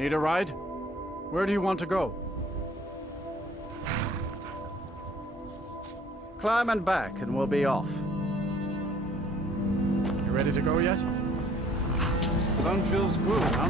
Need a ride? Where do you want to go? Climb and back, and we'll be off. You ready to go yet? Sun feels good, huh?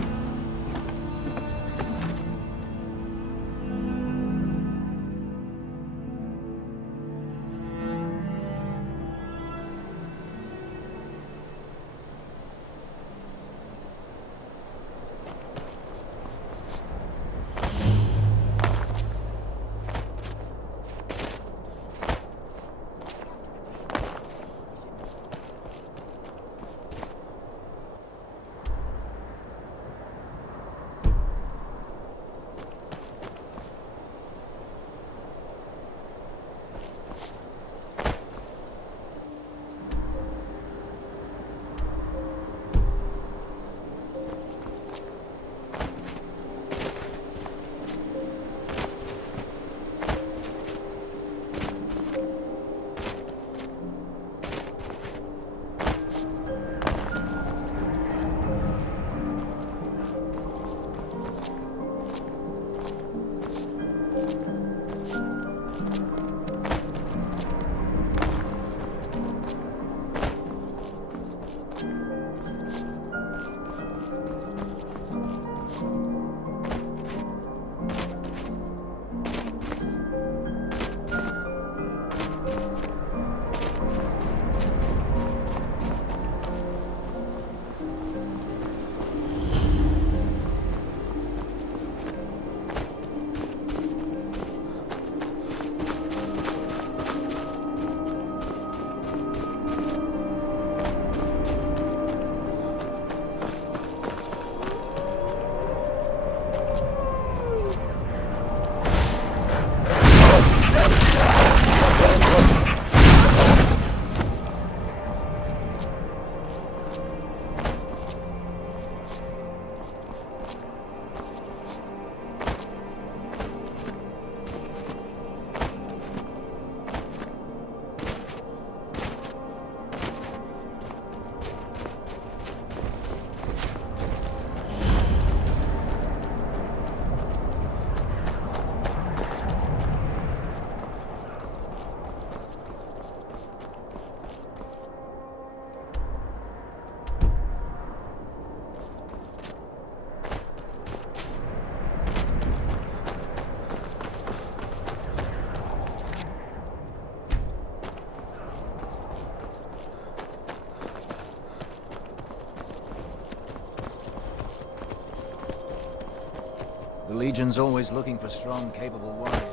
The Legion's always looking for strong, capable warriors. You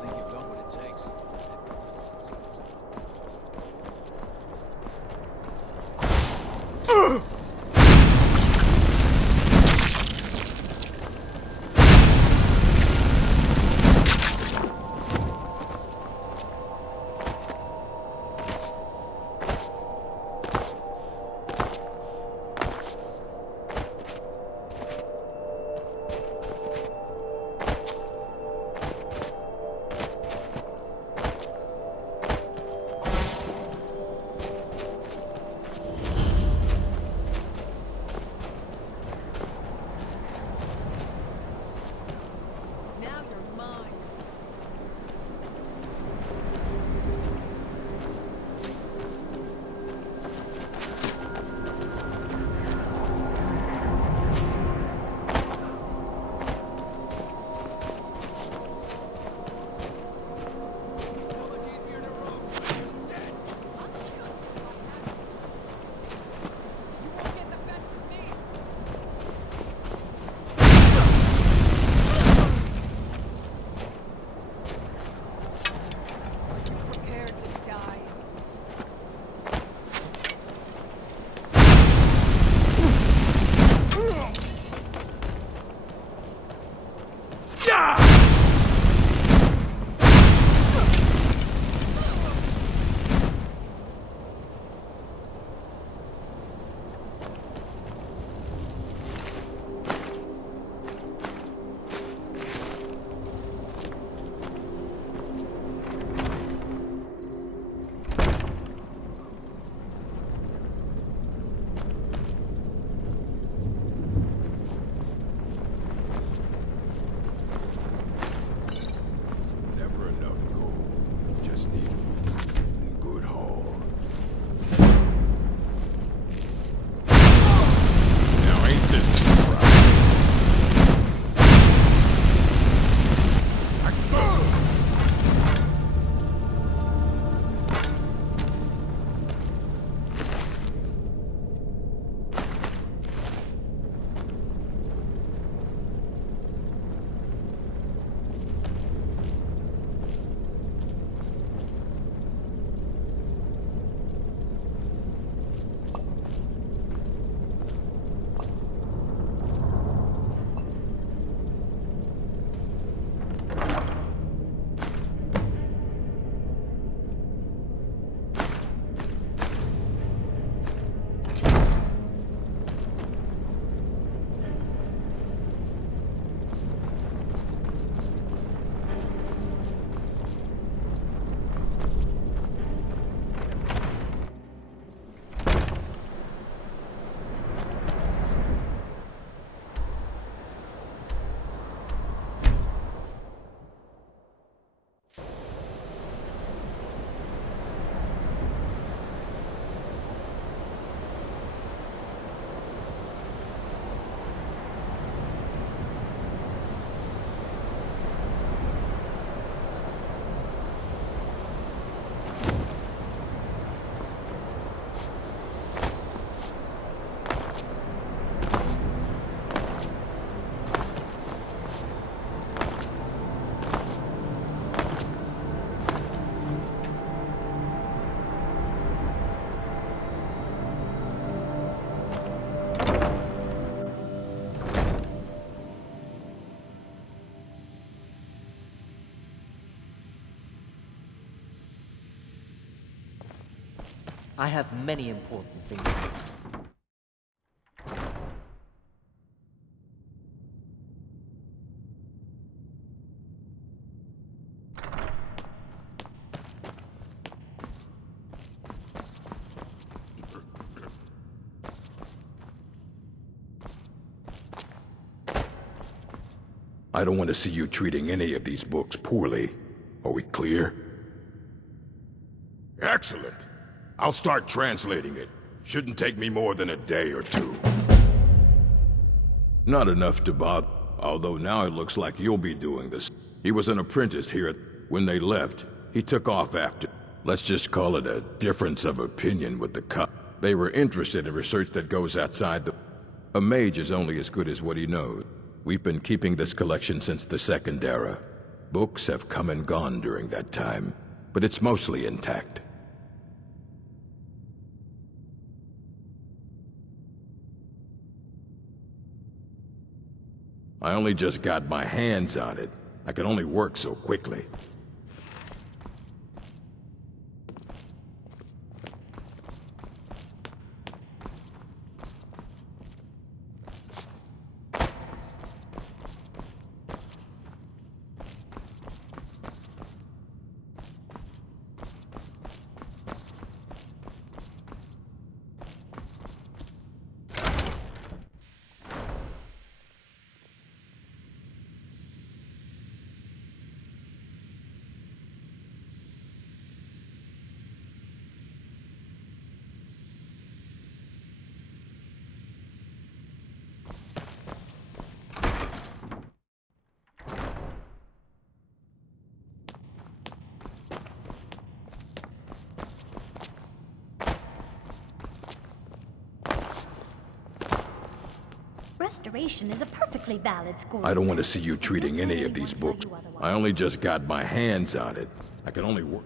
think you've got what it takes? I have many important things. I don't want to see you treating any of these books poorly. Are we clear? Excellent. I'll start translating it. Shouldn't take me more than a day or two. Not enough to bother, although now it looks like you'll be doing this. He was an apprentice here. When they left, he took off after. Let's just call it a difference of opinion with the cop. They were interested in research that goes outside the... A mage is only as good as what he knows. We've been keeping this collection since the Second Era. Books have come and gone during that time, but it's mostly intact. I only just got my hands on it. I can only work so quickly. Restoration is a perfectly valid school. I don't want to see you treating any of these books. I only just got my hands on it. I can only work...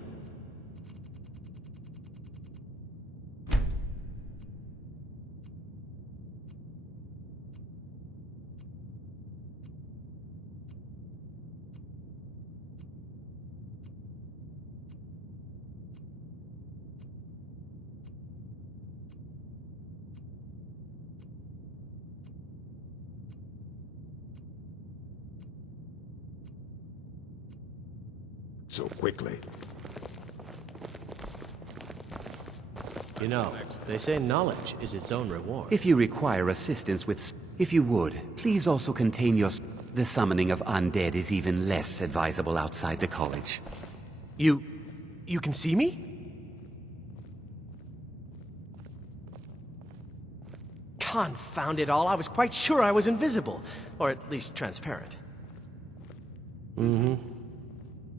so quickly. You know, they say knowledge is its own reward. If you require assistance with... If you would, please also contain your... The summoning of undead is even less advisable outside the college. You can see me? Confound it all, I was quite sure I was invisible. Or at least transparent.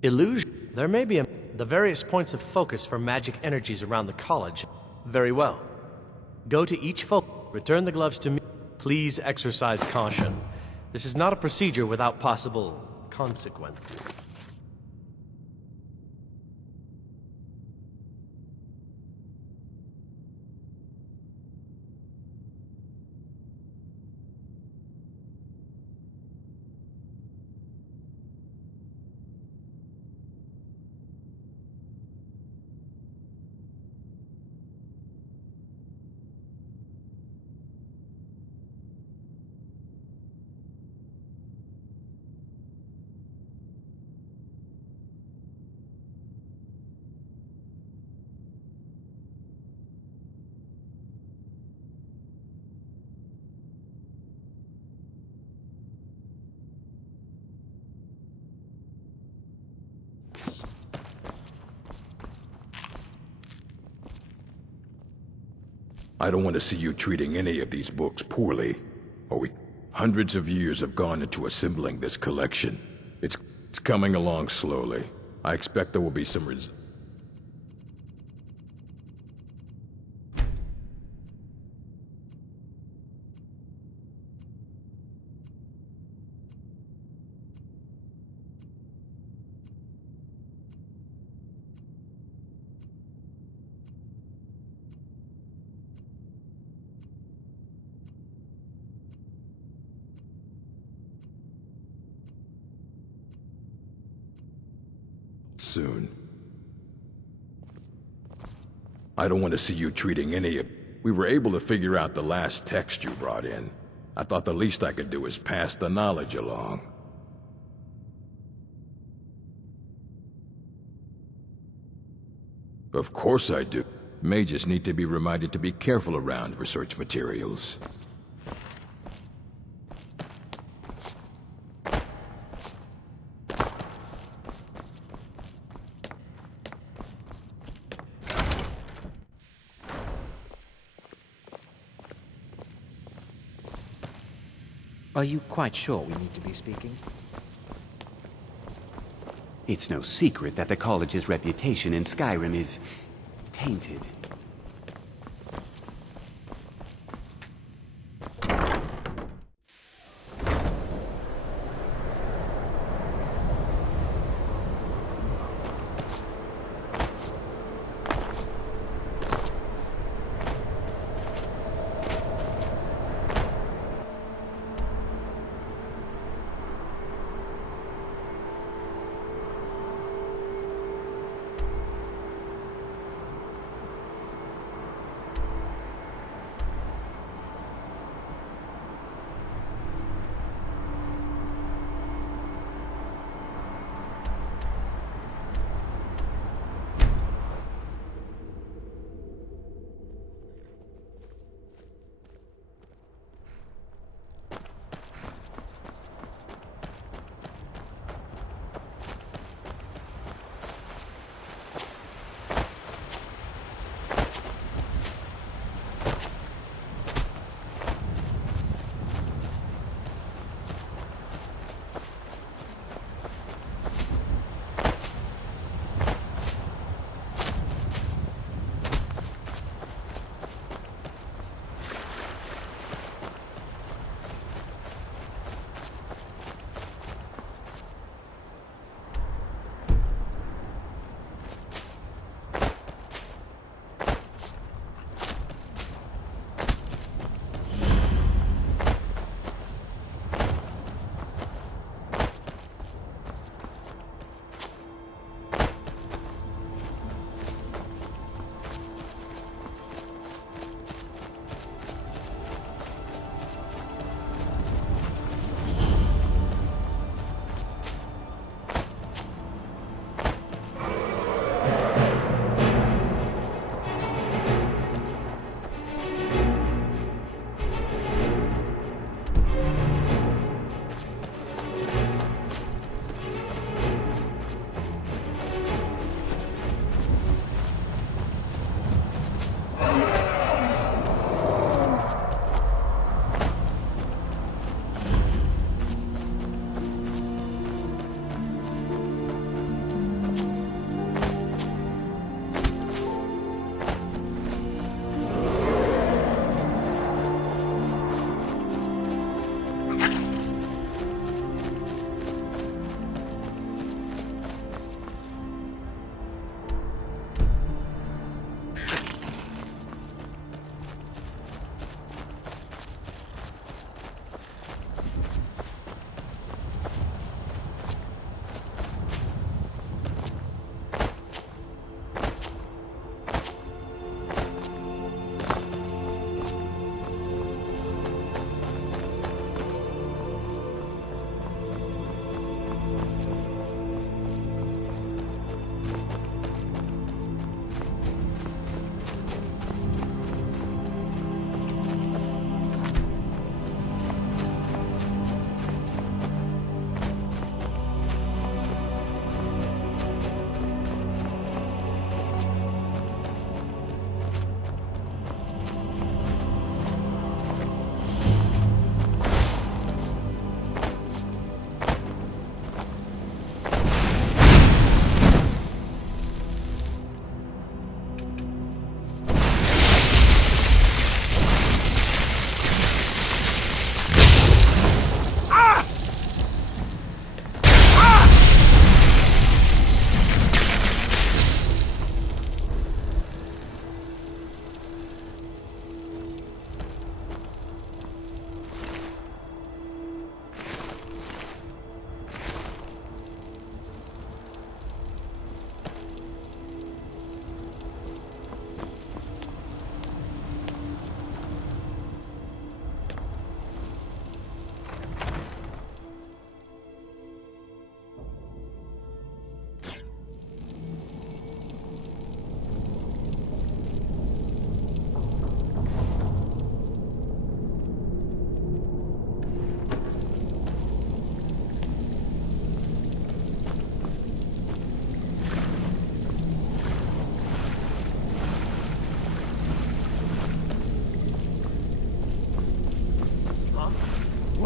Illusion. There may be the various points of focus for magic energies around the college. Very well. Go to each return the gloves to me. Please exercise caution. This is not a procedure without possible consequence. I don't want to see you treating any of these books poorly. Are we... Hundreds of years have gone into assembling this collection. It's coming along slowly. I expect there will be some soon. I don't want to see you treating any of... We were able to figure out the last text you brought in. I thought the least I could do is pass the knowledge along. Of course I do. Mages need to be reminded to be careful around research materials. Are you quite sure we need to be speaking? It's no secret that the college's reputation in Skyrim is tainted.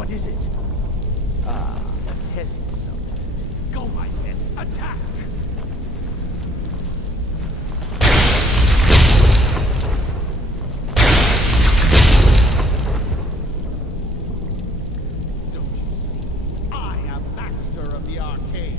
What is it? Ah, a test subject. Go, my pets, attack! Don't you see? I am master of the arcade.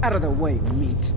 Out of the way, meat.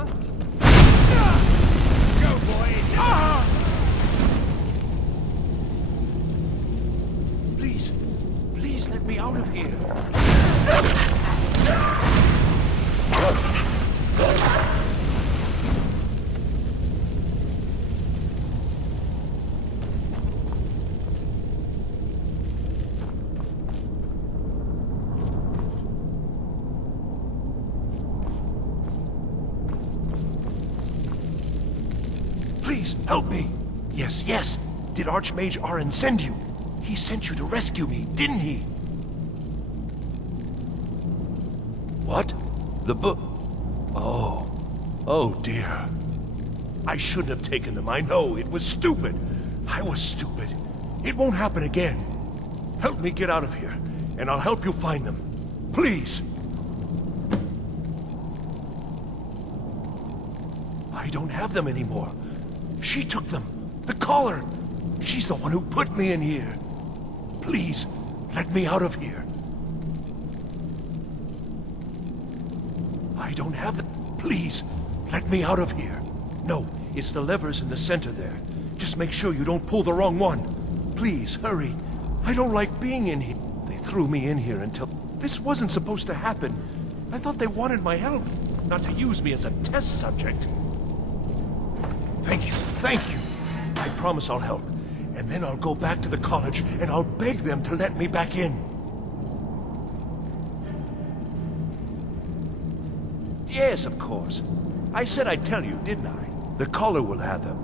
huh? Go, boys! Please, please let me out of here. Please, help me! Yes, yes! Did Archmage Arin send you? He sent you to rescue me, didn't he? What? The book? Oh. Oh, dear. I shouldn't have taken them, I know. It was stupid. I was stupid. It won't happen again. Help me get out of here, and I'll help you find them. Please! I don't have them anymore. She took them. The collar. She's the one who put me in here. Please, let me out of here. I don't have them. Please, let me out of here. No, it's the levers in the center there. Just make sure you don't pull the wrong one. Please, hurry. I don't like being in here. They threw me in here until... This wasn't supposed to happen. I thought they wanted my help, not to use me as a test subject. Thank you, thank you. I promise I'll help. And then I'll go back to the college and I'll beg them to let me back in. Yes, of course. I said I'd tell you, didn't I? The caller will have them.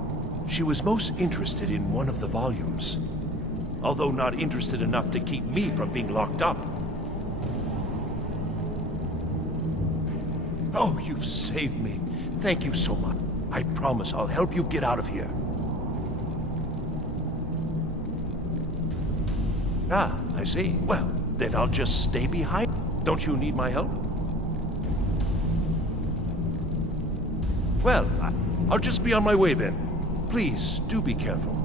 She was most interested in one of the volumes. Although not interested enough to keep me from being locked up. Oh, you've saved me. Thank you so much. I promise I'll help you get out of here. Ah, I see. Well, then I'll just stay behind. Don't you need my help? Well, I'll just be on my way then. Please, do be careful.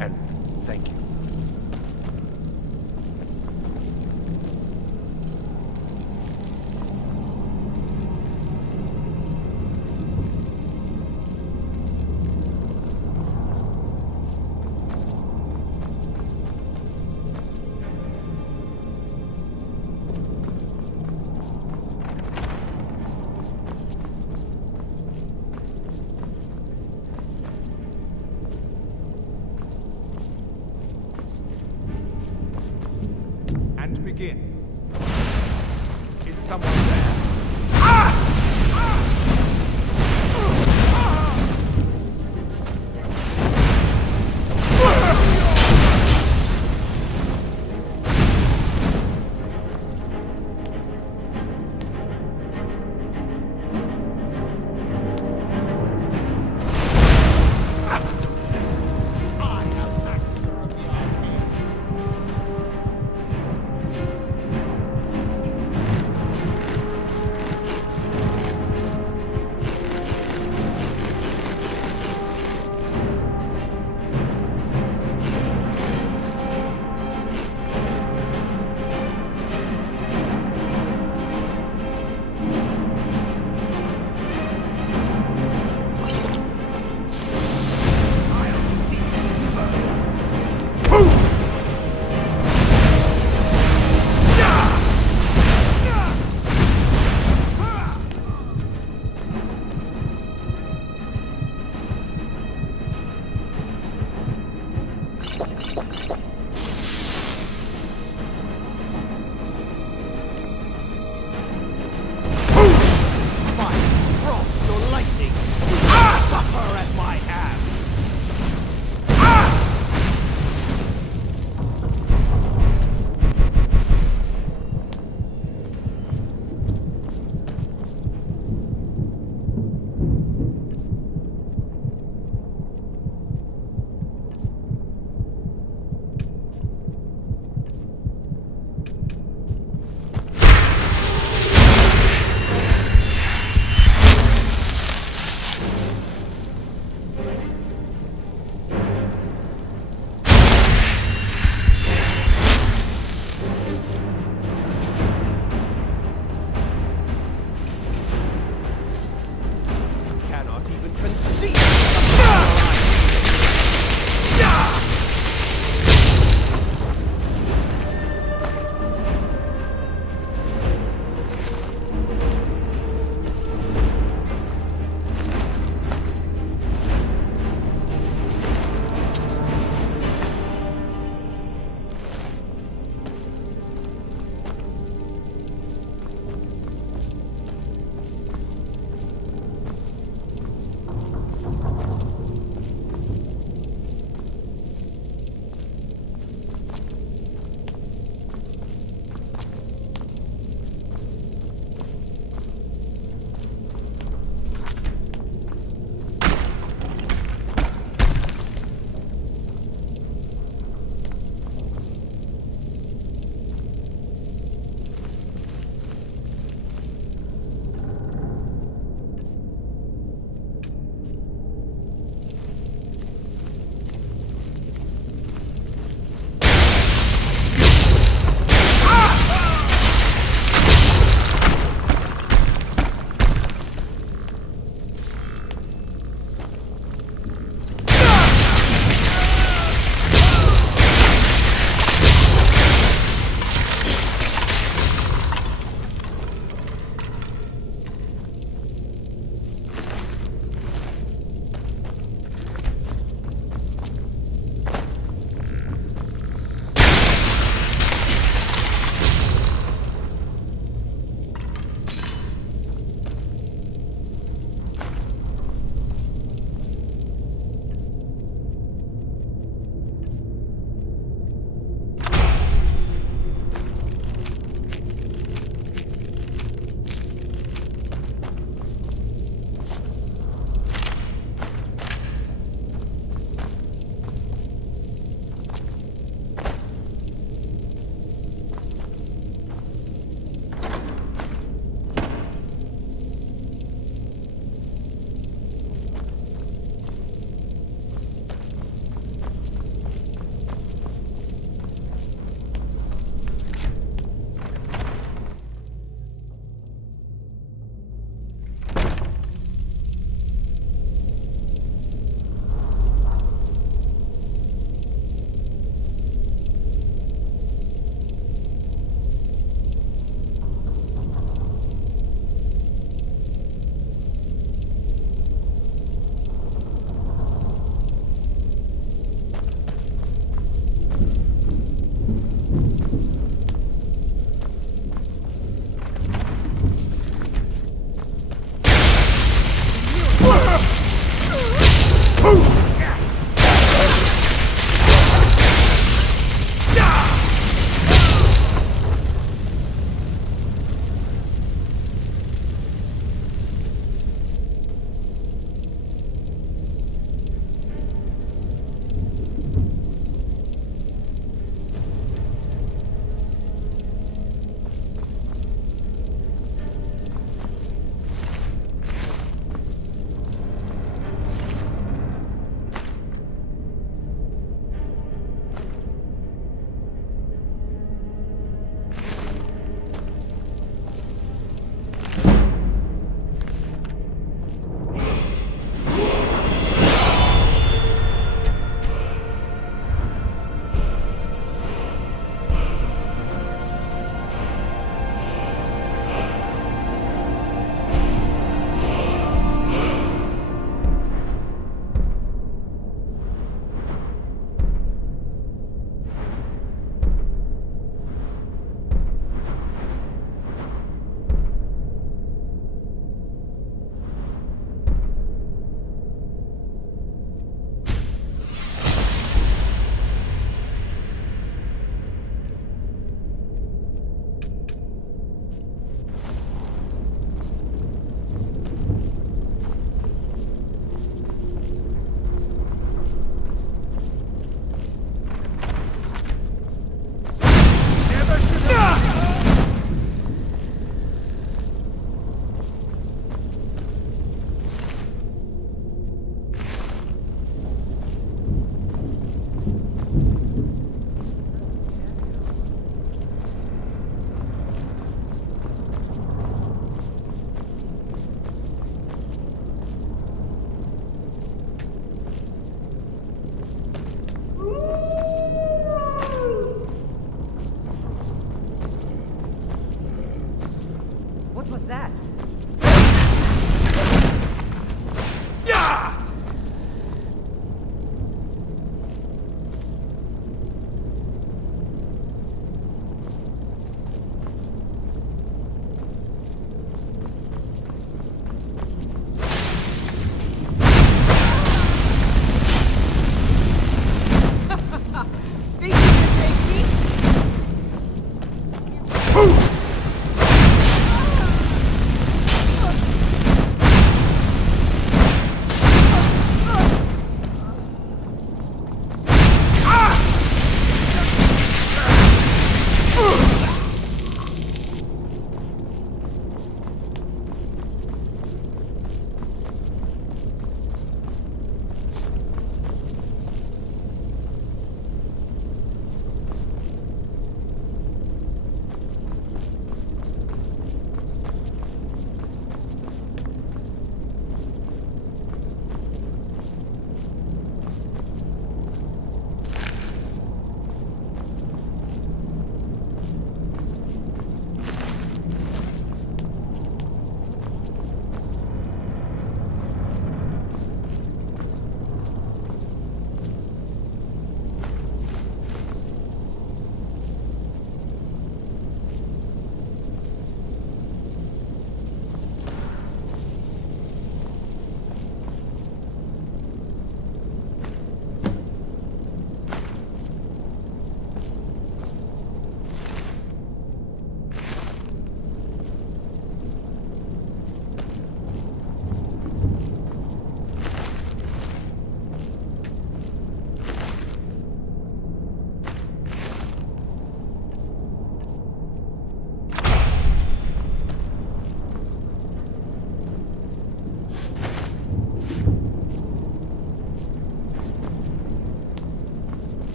And thank you. And begin. Is someone there?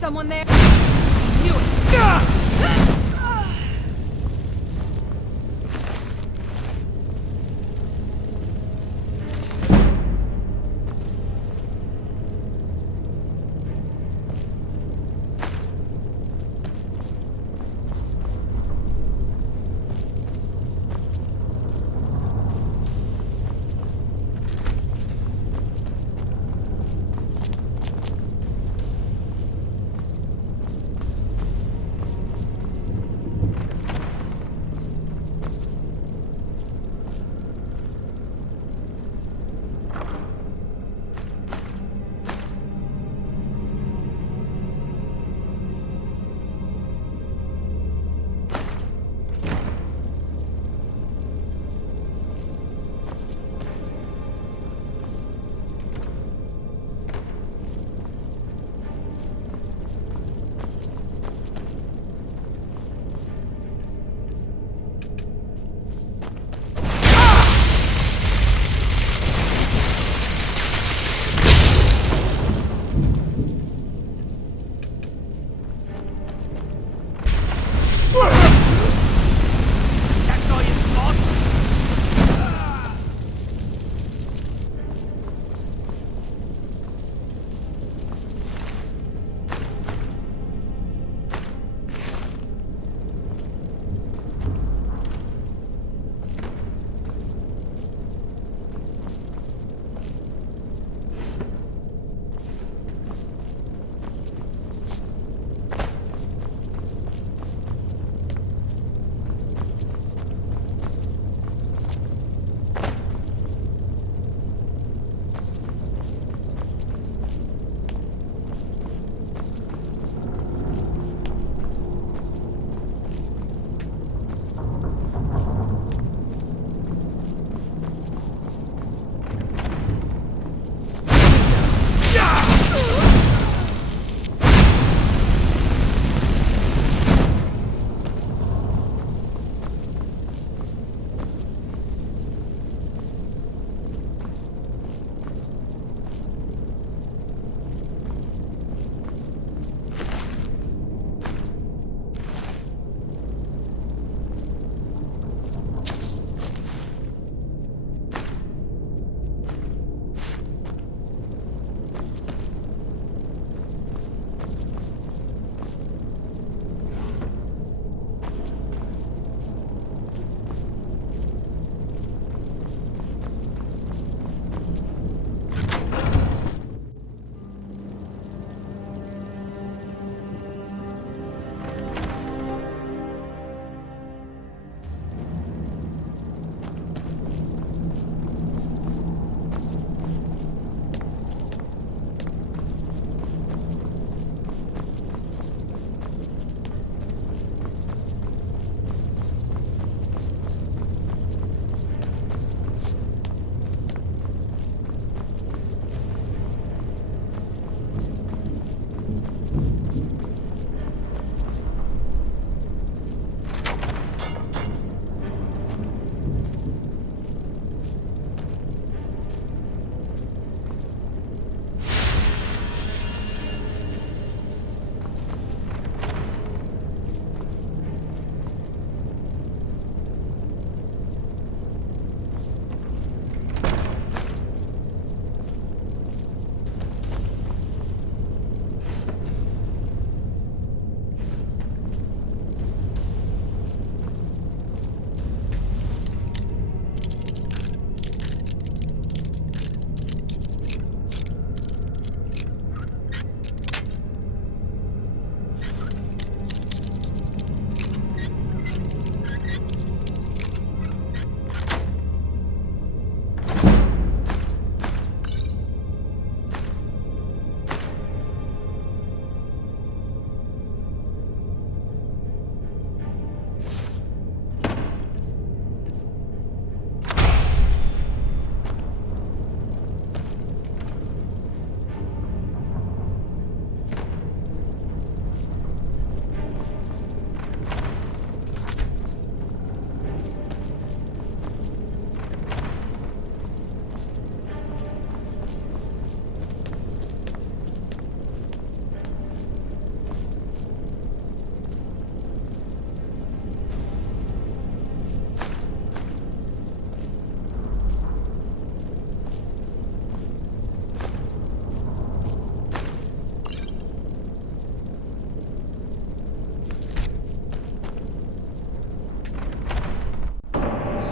someone there? Knew it!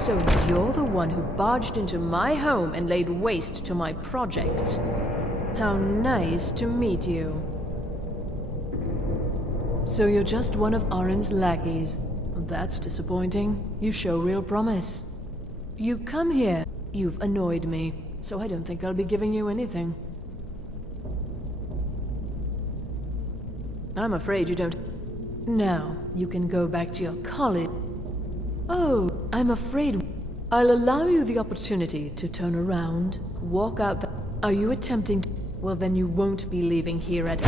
So you're the one who barged into my home and laid waste to my projects. How nice to meet you. So you're just one of Arin's lackeys. That's disappointing. You show real promise. You come here. You've annoyed me, so I don't think I'll be giving you anything. I'm afraid you don't... Now, you can go back to your college. Oh, I'm afraid I'll allow you the opportunity to turn around, walk out the... Are you attempting to... Well, then you won't be leaving here at...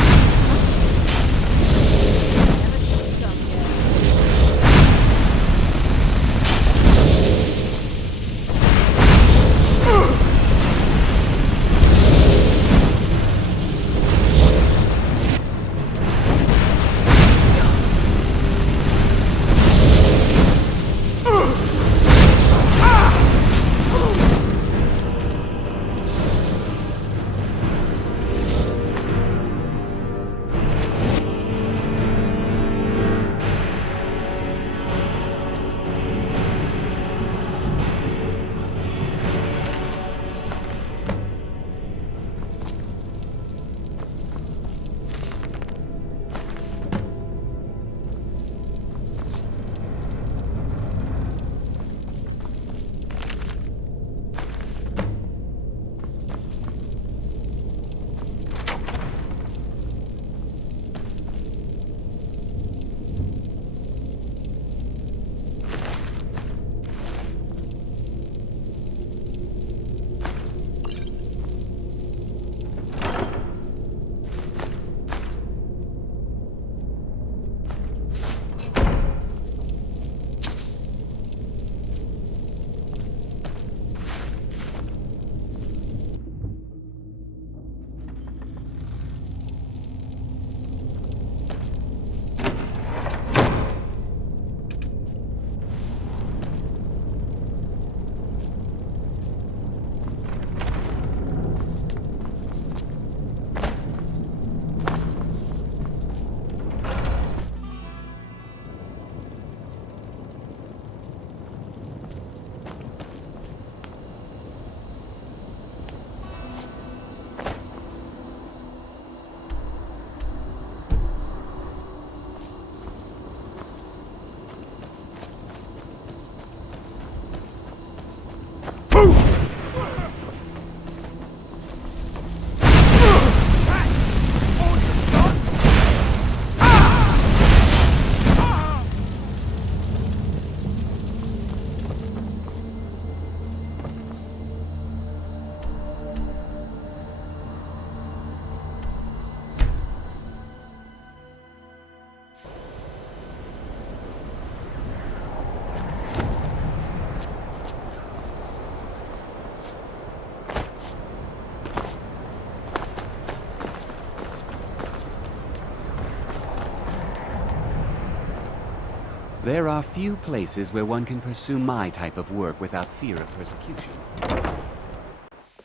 There are few places where one can pursue my type of work without fear of persecution.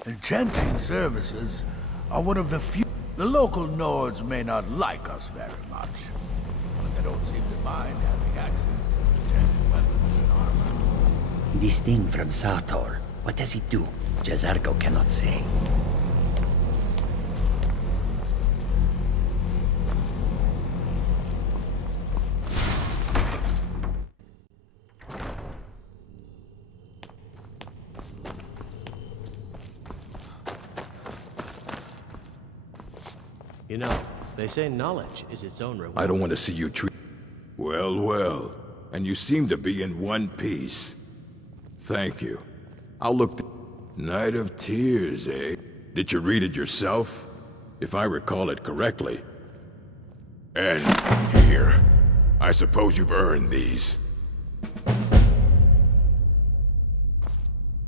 Enchanting services are one of the few... The local Nords may not like us very much, but they don't seem to mind having access to enchanted weapons and armor. This thing from Sartor, what does it do? Jazarko cannot say. You know, they say knowledge is its own reward. I don't want to see you treat... Well, well. And you seem to be in one piece. Thank you. I'll look... Night of Tears, eh? Did you read it yourself? If I recall it correctly. And here. I suppose you've earned these.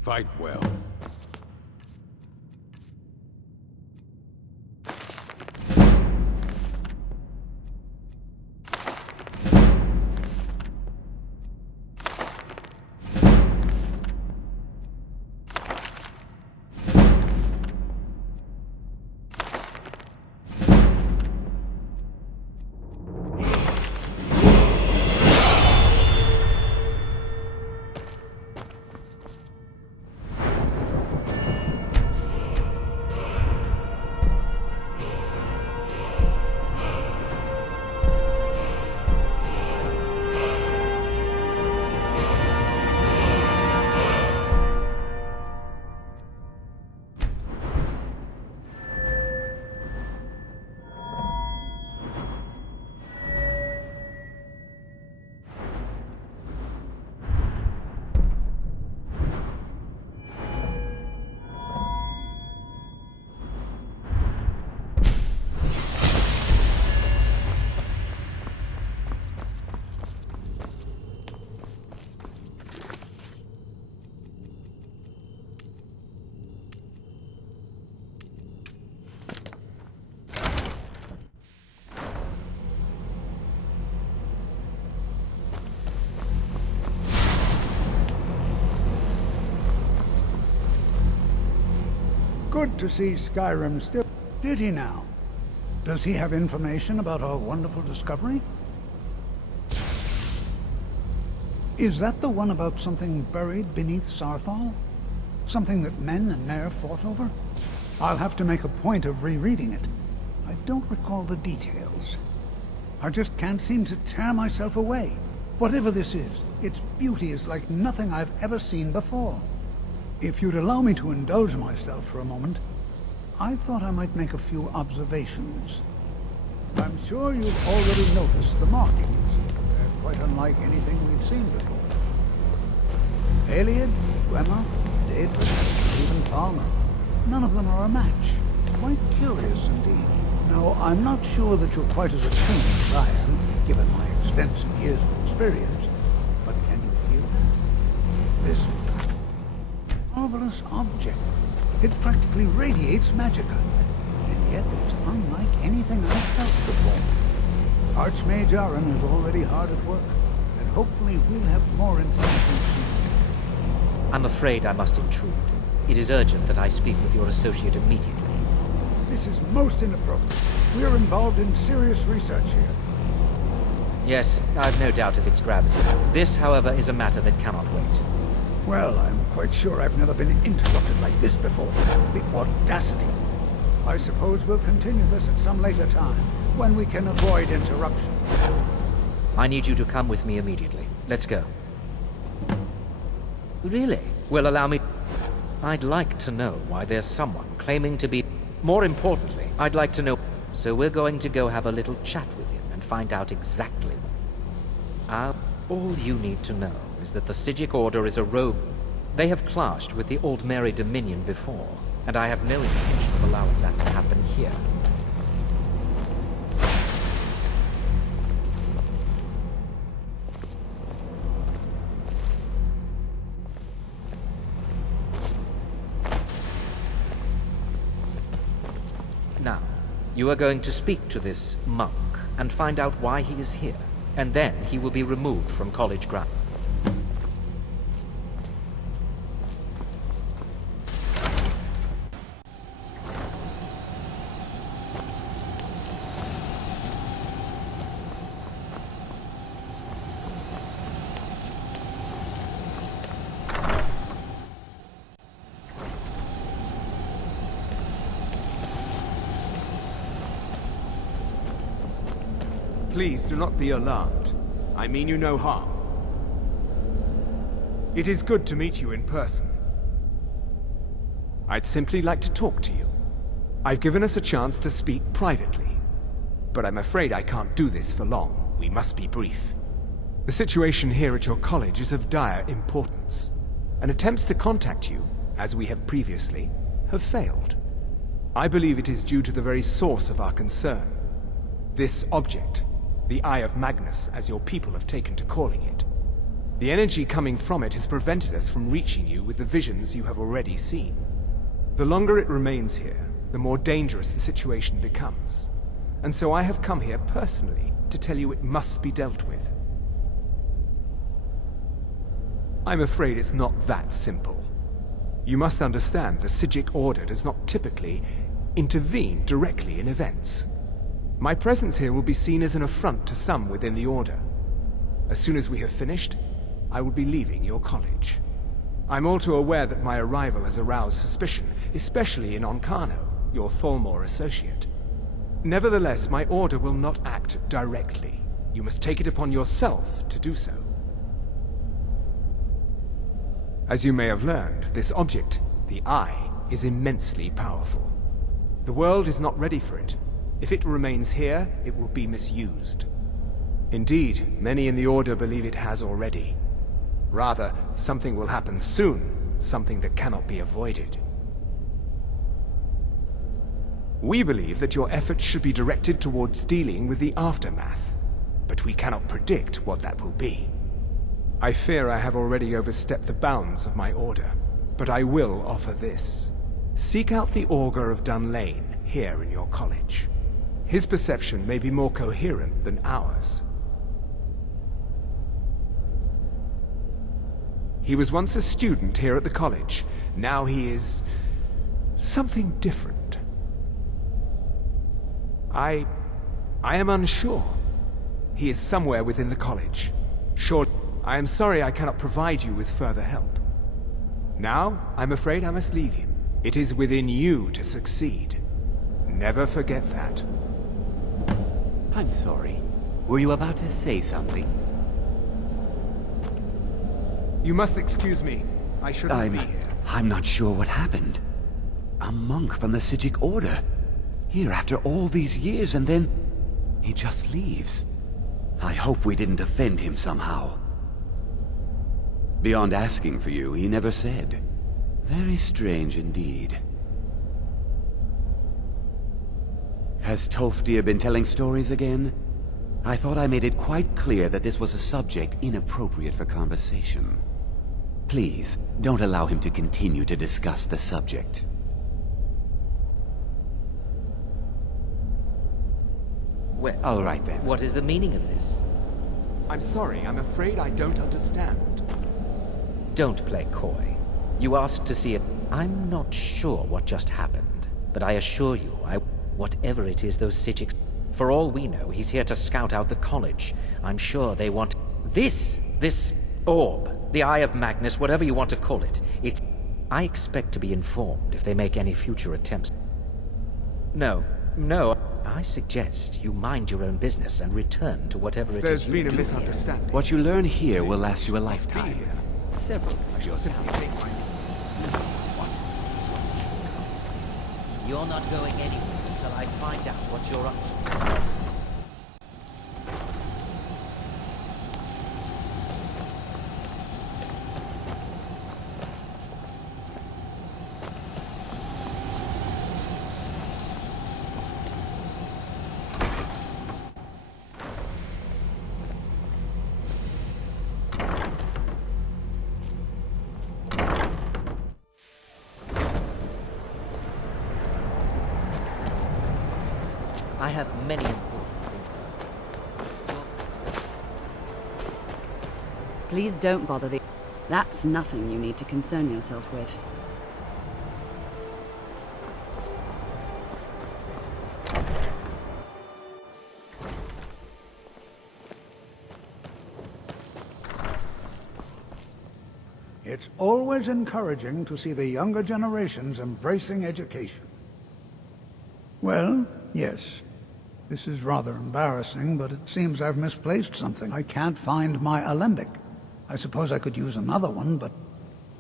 Fight well. good to see Skyrim still. Did he now? Does he have information about our wonderful discovery? Is that the one about something buried beneath Sarthal? Something that men and Mare fought over? I'll have to make a point of rereading it. I don't recall the details. I just can't seem to tear myself away. Whatever this is, its beauty is like nothing I've ever seen before. If you'd allow me to indulge myself for a moment, I thought I might make a few observations. I'm sure you've already noticed the markings. They're quite unlike anything we've seen before. Aliad, Gwema, Daedra, even Falmer. None of them are a match. Quite curious indeed. No, I'm not sure that you're quite as attuned as I am, given my extensive years of experience. But can you feel that? This marvelous object. It practically radiates magicka. And yet it's unlike anything I've felt before. Archmage Aaron is already hard at work, and hopefully we'll have more information soon. I'm afraid I must intrude. It is urgent that I speak with your associate immediately. This is most inappropriate. We are involved in serious research here. Yes, I've no doubt of its gravity. This, however, is a matter that cannot wait. Well, I'm quite sure I've never been interrupted like this before. The audacity. I suppose we'll continue this at some later time, when we can avoid interruption. I need you to come with me immediately. Let's go. Really? Well, allow me... I'd like to know why there's someone claiming to be... More importantly, I'd like to know... So we're going to go have a little chat with him and find out exactly... all you need to know is that the Psijic Order is a rogue. They have clashed with the Old Mary Dominion before, and I have no intention of allowing that to happen here. Now, you are going to speak to this monk and find out why he is here, and then he will be removed from college ground. Please do not be alarmed. I mean you no harm. It is good to meet you in person. I'd simply like to talk to you. I've given us a chance to speak privately, but I'm afraid I can't do this for long. We must be brief. The situation here at your college is of dire importance, and attempts to contact you, as we have previously, have failed. I believe it is due to the very source of our concern. This object, the Eye of Magnus, as your people have taken to calling it. The energy coming from it has prevented us from reaching you with the visions you have already seen. The longer it remains here, the more dangerous the situation becomes. And so I have come here personally to tell you it must be dealt with. I'm afraid it's not that simple. You must understand the Psijic Order does not typically intervene directly in events. My presence here will be seen as an affront to some within the Order. As soon as we have finished, I will be leaving your college. I'm all too aware that my arrival has aroused suspicion, especially in Onkano, your Thalmor associate. Nevertheless, my Order will not act directly. You must take it upon yourself to do so. As you may have learned, this object, the Eye, is immensely powerful. The world is not ready for it. If it remains here, it will be misused. Indeed, many in the Order believe it has already. Rather, something will happen soon, something that cannot be avoided. We believe that your efforts should be directed towards dealing with the aftermath, but we cannot predict what that will be. I fear I have already overstepped the bounds of my Order, but I will offer this. Seek out the Augur of Dunlane here in your college. His perception may be more coherent than ours. He was once a student here at the college. Now he is something different. I am unsure. He is somewhere within the college. Sure, I am sorry I cannot provide you with further help. Now, I'm afraid I must leave you. It is within you to succeed. Never forget that. I'm sorry. Were you about to say something? You must excuse me. I shouldn't be here. I'm not sure what happened. A monk from the Sijic Order. Here after all these years, and then he just leaves. I hope we didn't offend him somehow. Beyond asking for you, he never said. Very strange indeed. Has Toftir been telling stories again? I thought I made it quite clear that this was a subject inappropriate for conversation. Please, don't allow him to continue to discuss the subject. Well, all right then. What is the meaning of this? I'm sorry, I'm afraid I don't understand. Don't play coy. You asked to see it. I'm not sure what just happened, but I assure you, whatever it is those Sijics... For all we know, he's here to scout out the college. I'm sure they want... This orb, the Eye of Magnus, whatever you want to call it, I expect to be informed if they make any future attempts. No, I suggest you mind your own business and return to whatever it is you do. There's been a misunderstanding. What you learn here will last you a lifetime. Several I shall simply take my... What is this? You're not going anywhere until I find out what you're up to. I have many important things. Please don't bother the... That's nothing you need to concern yourself with. It's always encouraging to see the younger generations embracing education. Well, yes. This is rather embarrassing, but it seems I've misplaced something. I can't find my alembic. I suppose I could use another one, but...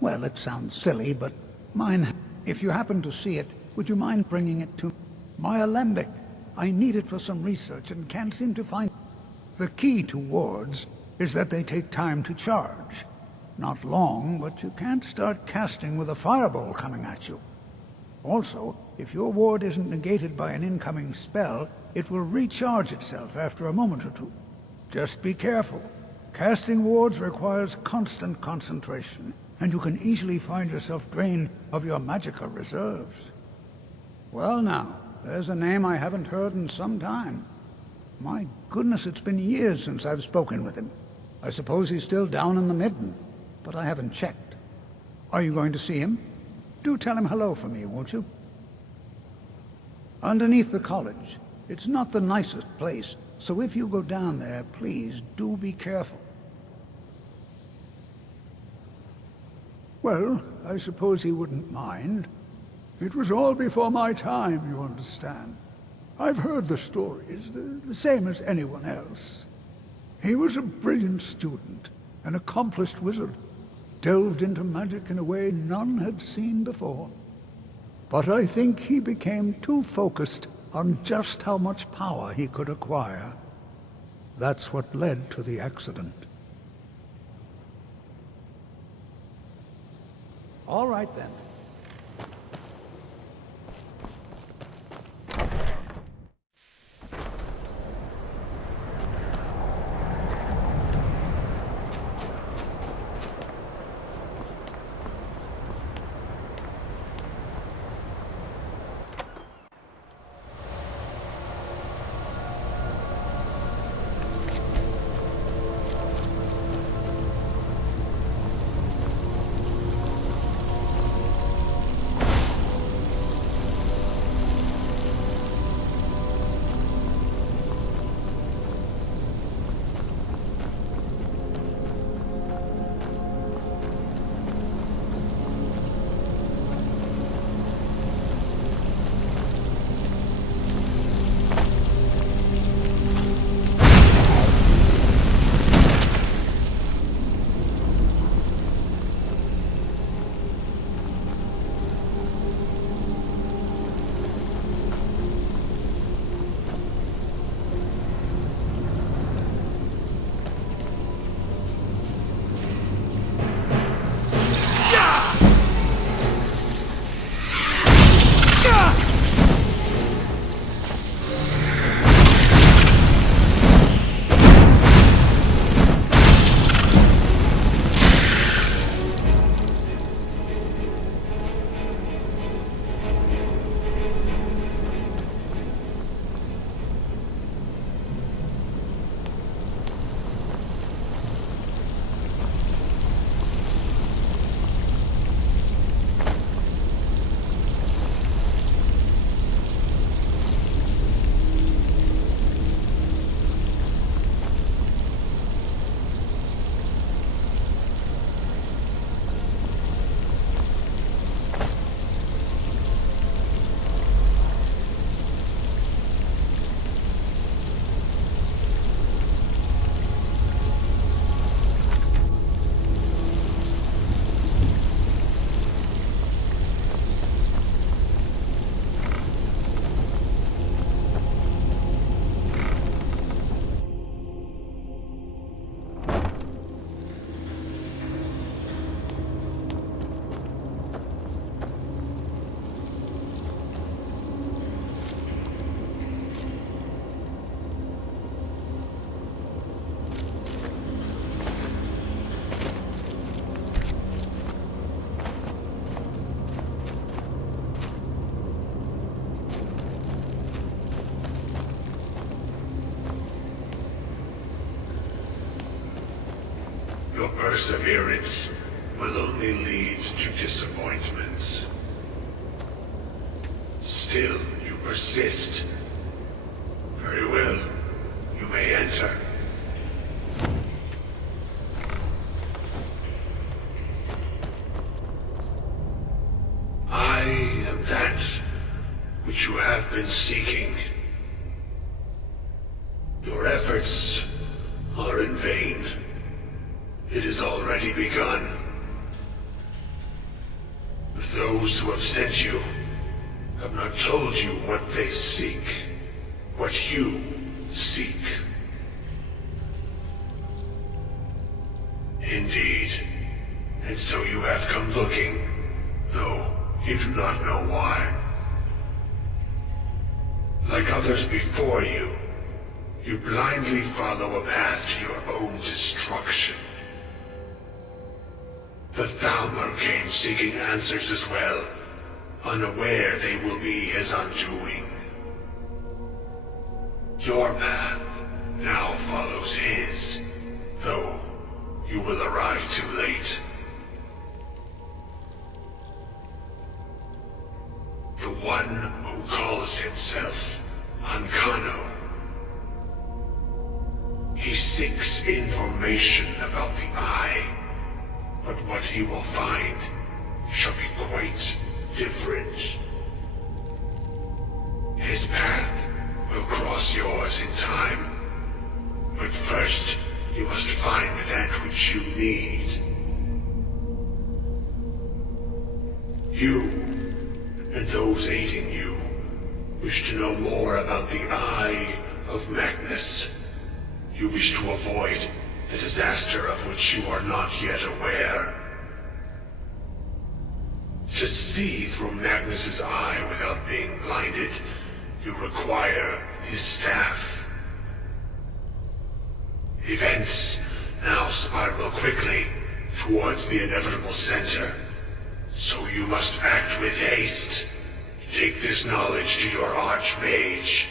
Well, it sounds silly, but mine... If you happen to see it, would you mind bringing it to... My alembic. I need it for some research and can't seem to find... The key to wards is that they take time to charge. Not long, but you can't start casting with a fireball coming at you. Also, if your ward isn't negated by an incoming spell, it will recharge itself after a moment or two. Just be careful. Casting wards requires constant concentration, and you can easily find yourself drained of your magica reserves. Well now, there's a name I haven't heard in some time. My goodness, it's been years since I've spoken with him. I suppose he's still down in the Midden, but I haven't checked. Are you going to see him? Do tell him hello for me, won't you? Underneath the college. It's not the nicest place, so if you go down there, please do be careful. Well, I suppose he wouldn't mind. It was all before my time, you understand. I've heard the stories, the same as anyone else. He was a brilliant student, an accomplished wizard, delved into magic in a way none had seen before. But I think he became too focused on just how much power he could acquire. That's what led to the accident. All right then. Your perseverance will only lead to disappointments. Still, you persist. Very well. You may enter. I am that which you have been seeking. Your efforts are in vain. It has already begun. But those who have sent you have not told you what they seek, what you seek. Indeed. And so you have come looking, though you do not know why. Like others before you, you blindly follow a path to your own destruction. The Thalmor came seeking answers as well, unaware they will be his undoing. Your path now follows his, though you will arrive too late. The one who calls himself Ancano. He seeks information about the Eye, but what he will find shall be quite different. His path will cross yours in time, but first you must find that which you need. You, and those aiding you, wish to know more about the Eye of Magnus. You wish to avoid the disaster of which you are not yet aware. To see through Magnus's eye without being blinded, you require his staff. Events now spiral quickly towards the inevitable center, so you must act with haste. Take this knowledge to your Archmage.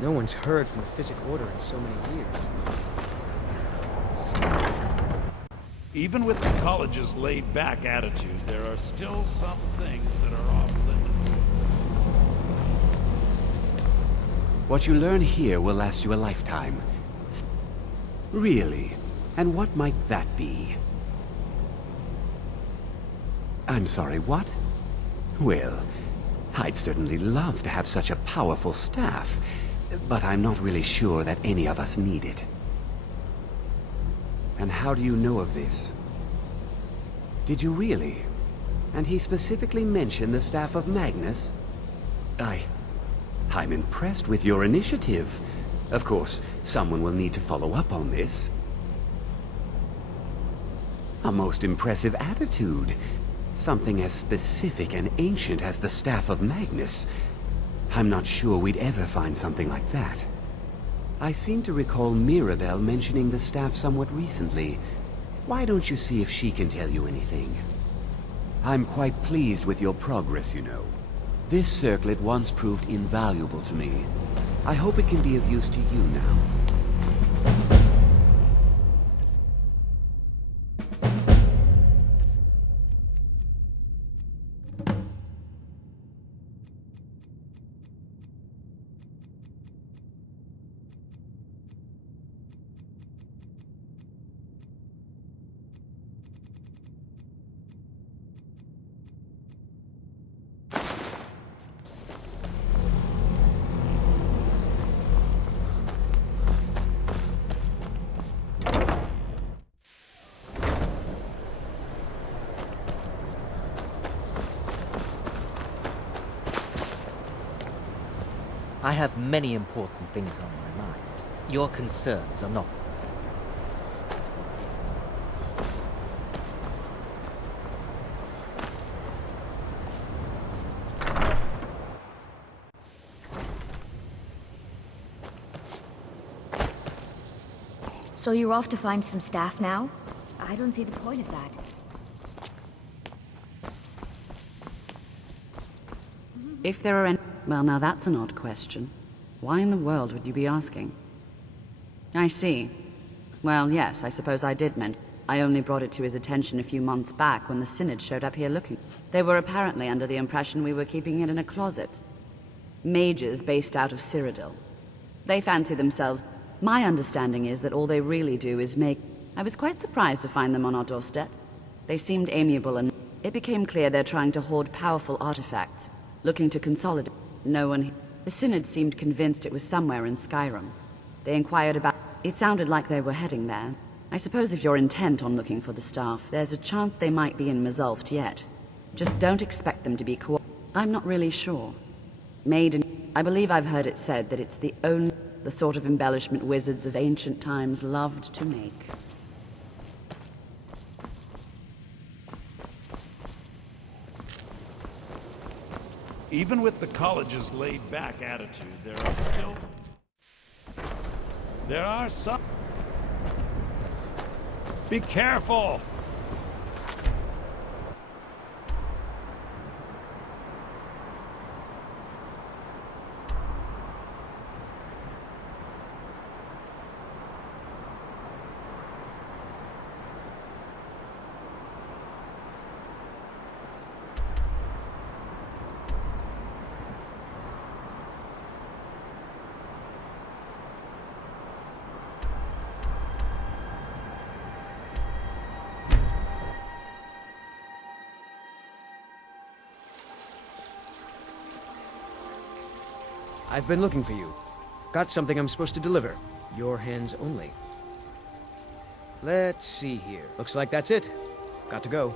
No one's heard from the Physic Order in so many years. Even with the college's laid-back attitude, there are still some things that are off limits. What you learn here will last you a lifetime. Really? And what might that be? I'm sorry, what? Well, I'd certainly love to have such a powerful staff. but I'm not really sure that any of us need it. And how do you know of this? Did you really? And he specifically mentioned the staff of Magnus? I'm impressed with your initiative. Of course, someone will need to follow up on this. A most impressive attitude. Something as specific and ancient as the staff of Magnus. I'm not sure we'd ever find something like that. I seem to recall Mirabelle mentioning the staff somewhat recently. Why don't you see if she can tell you anything? I'm quite pleased with your progress, you know. This circlet once proved invaluable to me. I hope it can be of use to you now. I have many important things on my mind. Your concerns are not. So you're off to find some staff now? I don't see the point of that. If there are any... Well, now that's an odd question. Why in the world would you be asking? I see. Well, yes, I suppose I did mention. I only brought it to his attention a few months back when the Synod showed up here looking. They were apparently under the impression we were keeping it in a closet. Mages based out of Cyrodiil. They fancy themselves... My understanding is that all they really do is make... I was quite surprised to find them on our doorstep. They seemed amiable and... It became clear they're trying to hoard powerful artifacts, looking to consolidate. No one... The Synod seemed convinced it was somewhere in Skyrim. They inquired about... It sounded like they were heading there. I suppose if you're intent on looking for the staff, there's a chance they might be in Mazulft yet. Just don't expect them to be I'm not really sure. Made in... I believe I've heard it said that it's the sort of embellishment wizards of ancient times loved to make. Even with the college's laid-back attitude, there are some... Be careful! I've been looking for you. Got something I'm supposed to deliver. Your hands only. Let's see here. Looks like that's it. Got to go.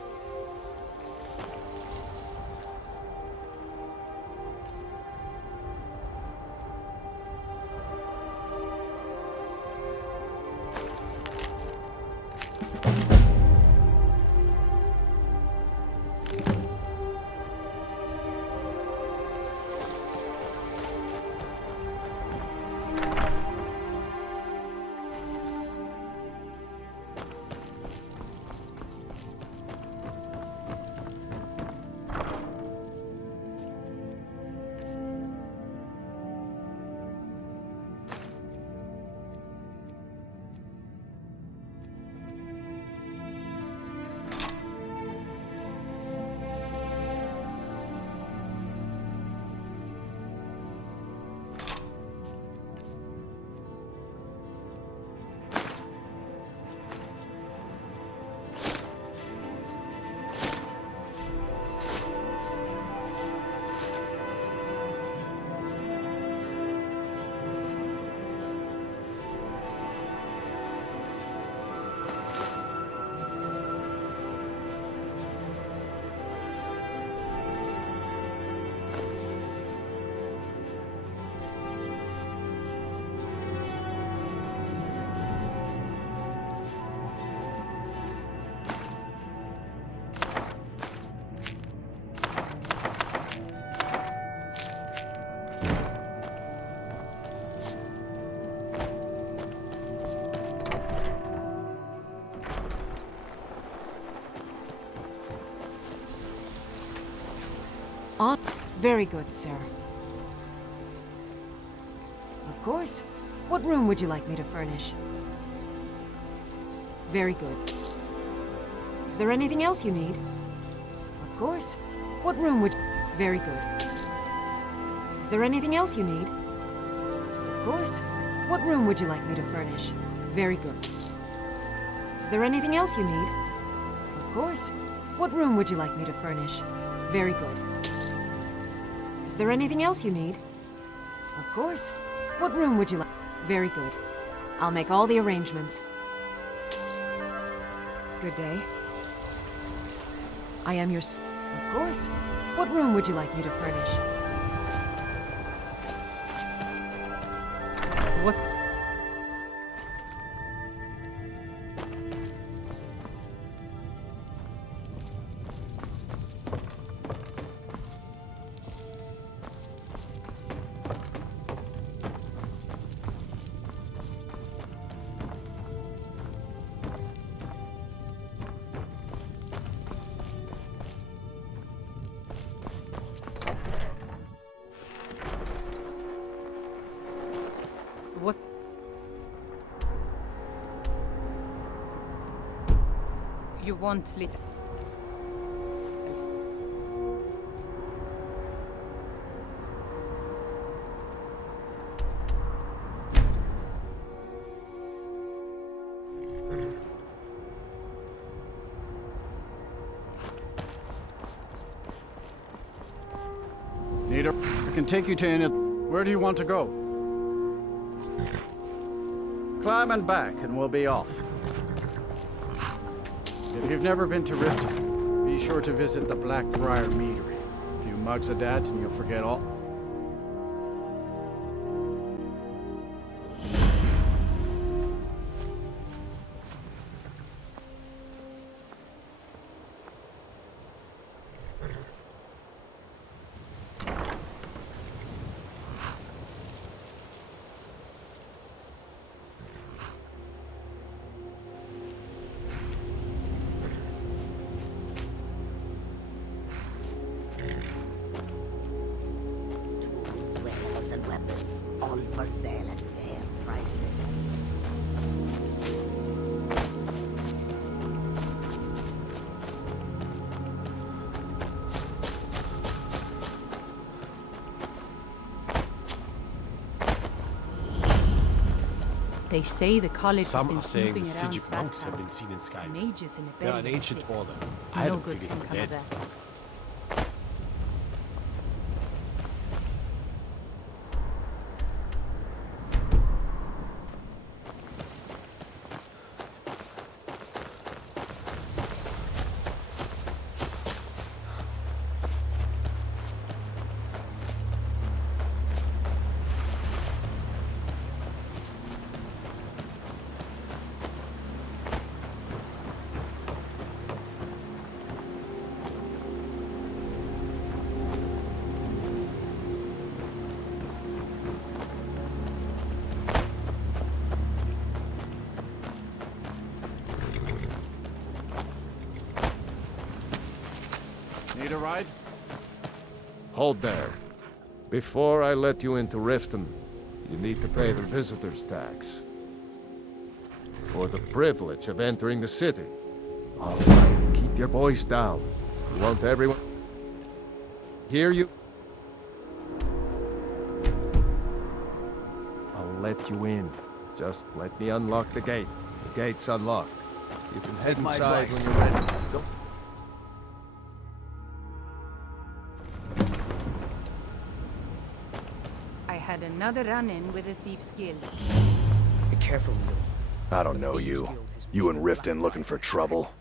On. Very good, sir. Of course. What room would you like me to furnish? Very good. Is there anything else you need? Of course. What room would you... Very good. Is there anything else you need? Of course. What room would you like me to furnish? Very good. Is there anything else you need? Of course. What room would you like me to furnish? Very good. Is there anything else you need? Of course. What room would you like? Very good. I'll make all the arrangements. Good day. I am your... Of course. What room would you like me to furnish? What? What? You want little... Nita, I can take you to any... Where do you want to go? Climb and back, and we'll be off. If you've never been to Riften, be sure to visit the Blackbriar Meadery. A few mugs of that, and you'll forget all... Wares and weapons, all for sale at fair prices. They say the college Some has are saying been the snooping around Sijic monks have been Southbound. seen in Skyrim. Mages in a They're an very ancient thick. order. I No hadn't good figured can for come of dead. that. Need a ride? Hold there. Before I let you into Riften, you need to pay the visitor's tax. For the privilege of entering the city. All right, keep your voice down. You want everyone... hear you? I'll let you in. Just let me unlock the gate. The gate's unlocked. You can head my inside advice. when you're ready. Go. I had another run-in with a thief's guild. Be careful, Neil. I don't know you. You and Riften looking for trouble?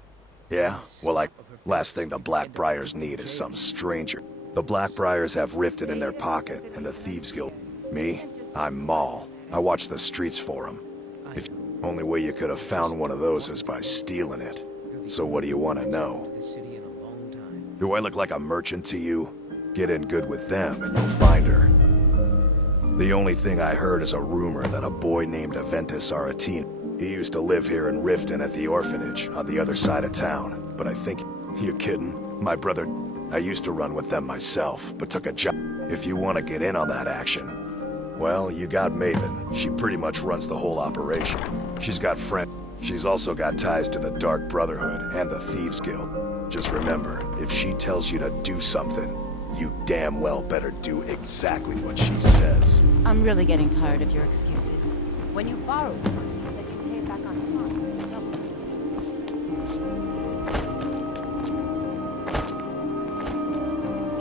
Yeah? Well, last thing the Blackbriars need is some stranger. The Blackbriars have Riften in their pocket, and the Thieves Guild. Me? I'm Maul. I watch the streets for them. If only way you could have found one of those is by stealing it. So what do you want to know? Do I look like a merchant to you? Get in good with them, and you'll find her. The only thing I heard is a rumor that a boy named Aventus Aretine. He used to live here in Riften at the orphanage on the other side of town. But I think... You kidding? My brother... I used to run with them myself, but took a job. If you want to get in on that action, well, you got Maven. She pretty much runs the whole operation. She's got friends. She's also got ties to the Dark Brotherhood and the Thieves Guild. Just remember, if she tells you to do something, you damn well better do exactly what she says. I'm really getting tired of your excuses. When you borrowed money, you said you'd pay it back on time.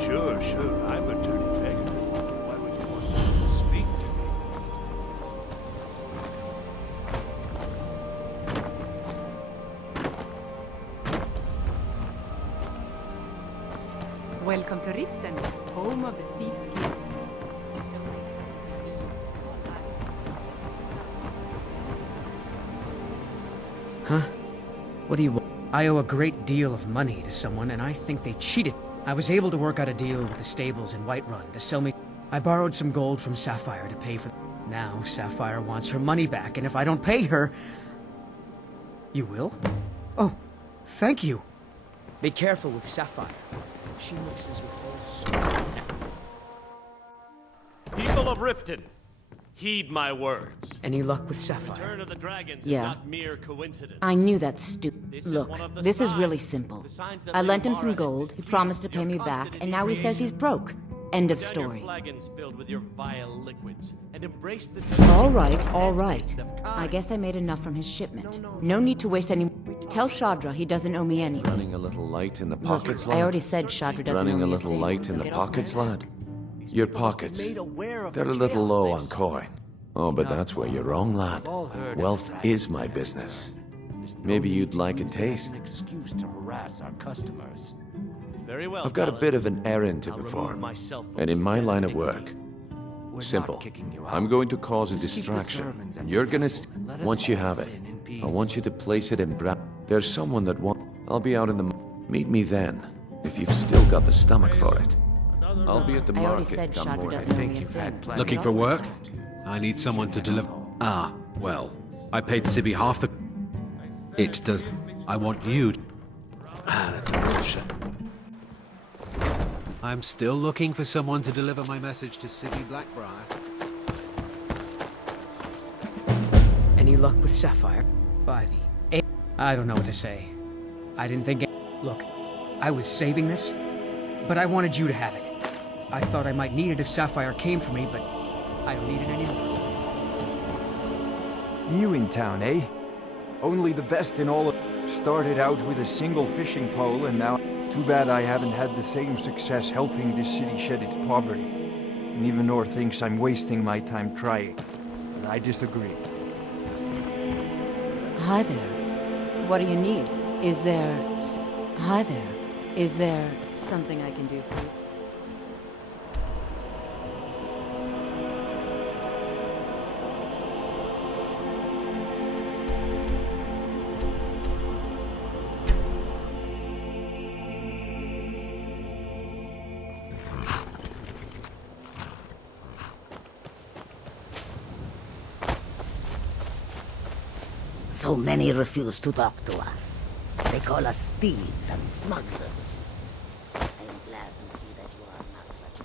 Sure, I'm a dirty beggar. Why would you want to speak to me? Welcome to Riften, home of the Thieves Guild. Huh? What do you want? I owe a great deal of money to someone, and I think they cheated. I was able to work out a deal with the stables in Whiterun to sell me. I borrowed some gold from Sapphire to pay for. Now Sapphire wants her money back, and if I don't pay her... You will? Oh, thank you. Be careful with Sapphire. She mixes with all sorts of... People of Riften, heed my words. Any luck with Sapphire? Return of the dragons Yeah. is not mere coincidence. I knew that stupid. Look, this is really simple. I lent him some gold, he promised to pay me back, and now he says he's broke. End of story. Flagons filled with your vile liquids and embrace the... All right. I guess I made enough from his shipment. No need to waste any... Tell Shadra he doesn't owe me anything. Running a little light in the pockets, Look, lad? I already said Shadra doesn't Running owe a me little thing, light so in the get off my pockets, back. lad? Your pockets. They're a little low on coin. Oh, but that's where you're wrong, lad. Wealth is my business. Maybe you'd like a taste. Excuse to harass our customers. Very well, I've got a Talon. bit of an errand to I'll remove perform. myself from And in this my den of line of iniquity. work, simple. I'm going to cause a distraction. And you're gonna... Once you have it, I want you to place it in There's someone that wants... I'll be out in the... Meet me then, if you've still got the stomach for it. I'll be at the I already market said come Shadra morning. doesn't owe me a thing. Looking for work? I need someone to deliver. Ah, well, I paid Sibby half the... It does... I want you to... Ah, that's a bullshit. I'm still looking for someone to deliver my message to Sibby Blackbriar. Any luck with Sapphire? By the... I don't know what to say. I didn't think... Look, I was saving this, but I wanted you to have it. I thought I might need it if Sapphire came for me, but I don't need it anymore. New in town, eh? Only the best in all of... Started out with a single fishing pole and now... Too bad I haven't had the same success helping this city shed its poverty. And even Nor thinks I'm wasting my time trying. But I disagree. Hi there. What do you need? Is there... Hi there. Is there something I can do for you? So many refuse to talk to us. They call us thieves and smugglers. I am glad to see that you are not such a...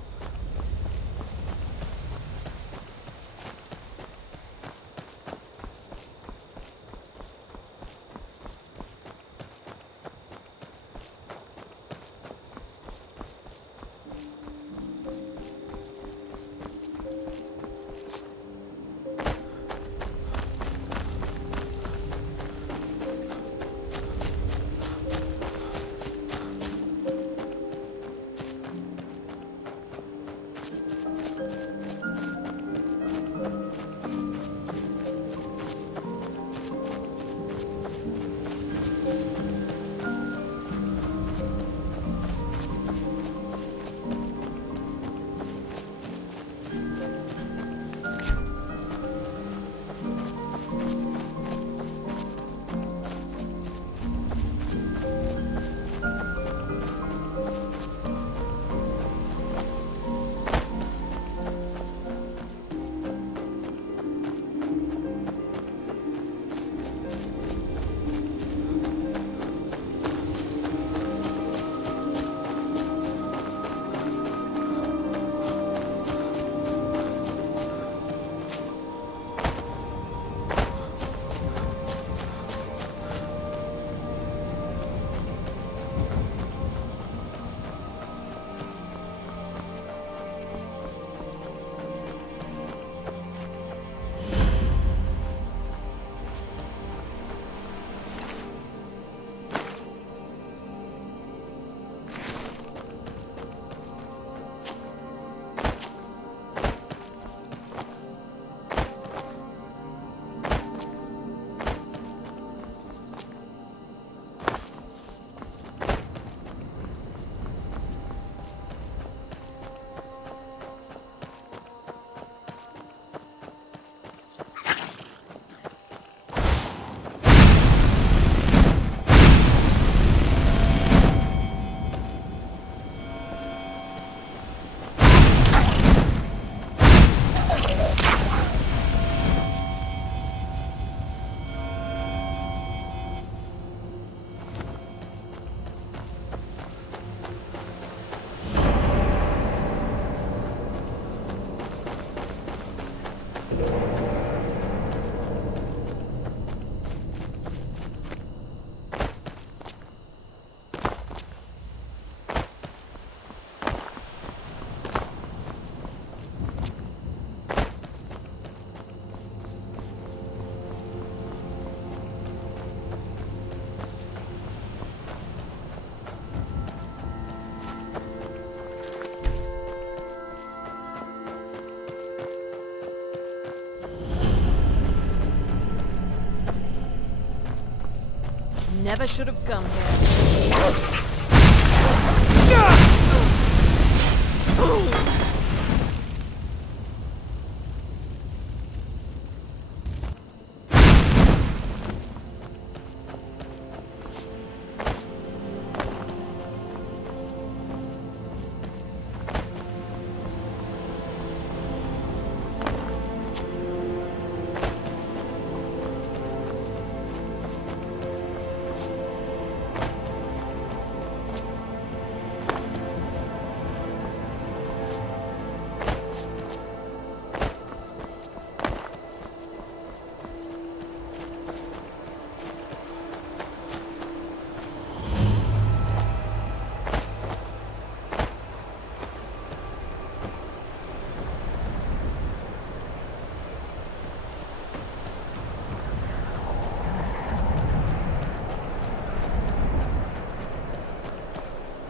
Never should have come here.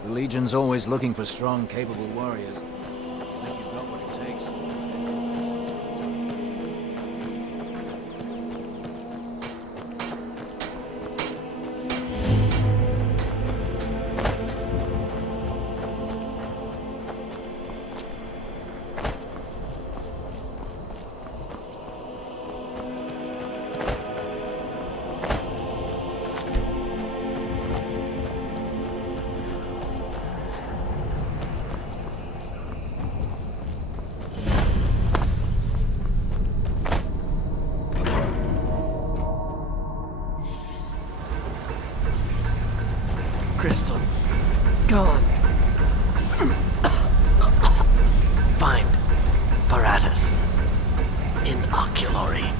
The Legion's always looking for strong, capable warriors. I think you've got what it takes. Crystal. Gone. Find Paratus. In Oculory.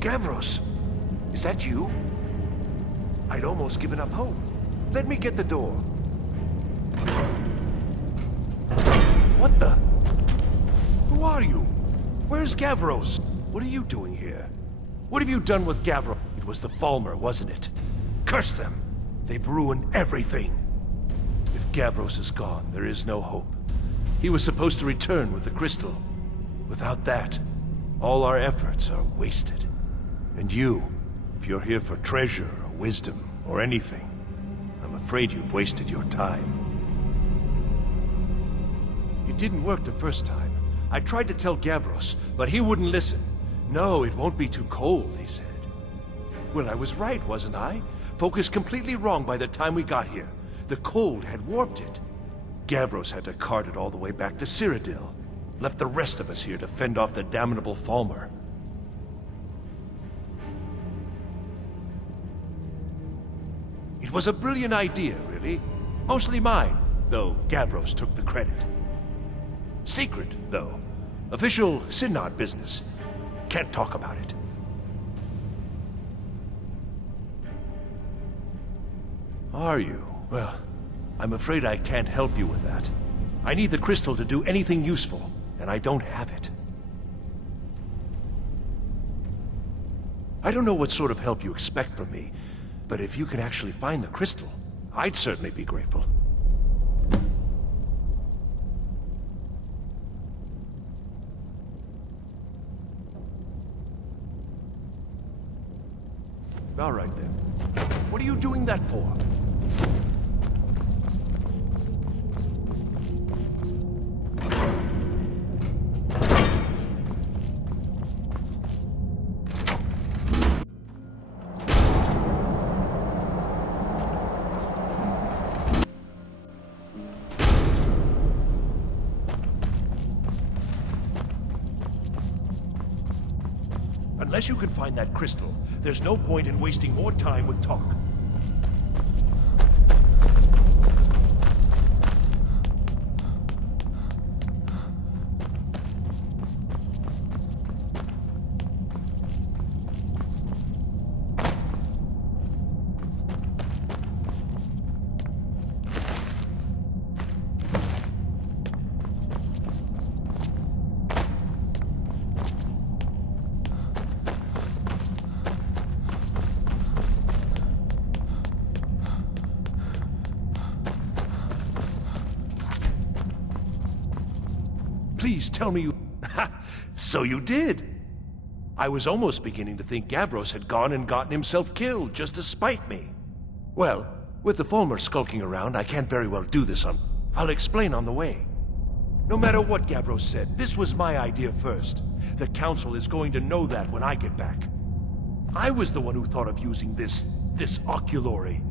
Gavros, is that you? I'd almost given up hope. Let me get the door. What the? Who are you? Where's Gavros? What are you doing here? What have you done with Gavros? It was the Falmer, wasn't it? Curse them! They've ruined everything. If Gavros is gone, there is no hope. He was supposed to return with the crystal. Without that, all our efforts are wasted. And you, if you're here for treasure or wisdom or anything, I'm afraid you've wasted your time. It didn't work the first time. I tried to tell Gavros, but he wouldn't listen. No, it won't be too cold, he said. Well, I was right, wasn't I? Focus completely wrong by the time we got here. The cold had warped it. Gavros had to cart it all the way back to Cyrodiil. Left the rest of us here to fend off the damnable Falmer. It was a brilliant idea, really. Mostly mine, though Gavros took the credit. Secret, though. Official Synod business. Can't talk about it. Are you? Well, I'm afraid I can't help you with that. I need the crystal to do anything useful, and I don't have it. I don't know what sort of help you expect from me, but if you can actually find the crystal, I'd certainly be grateful. All right, then. What are you doing that for? Unless you can find that crystal, there's no point in wasting more time with talk. Please tell me you... So you did! I was almost beginning to think Gavros had gone and gotten himself killed just to spite me. Well, with the Falmer skulking around, I can't very well do this on... I'll explain on the way. No matter what Gavros said, this was my idea first. The Council is going to know that when I get back. I was the one who thought of using this oculory.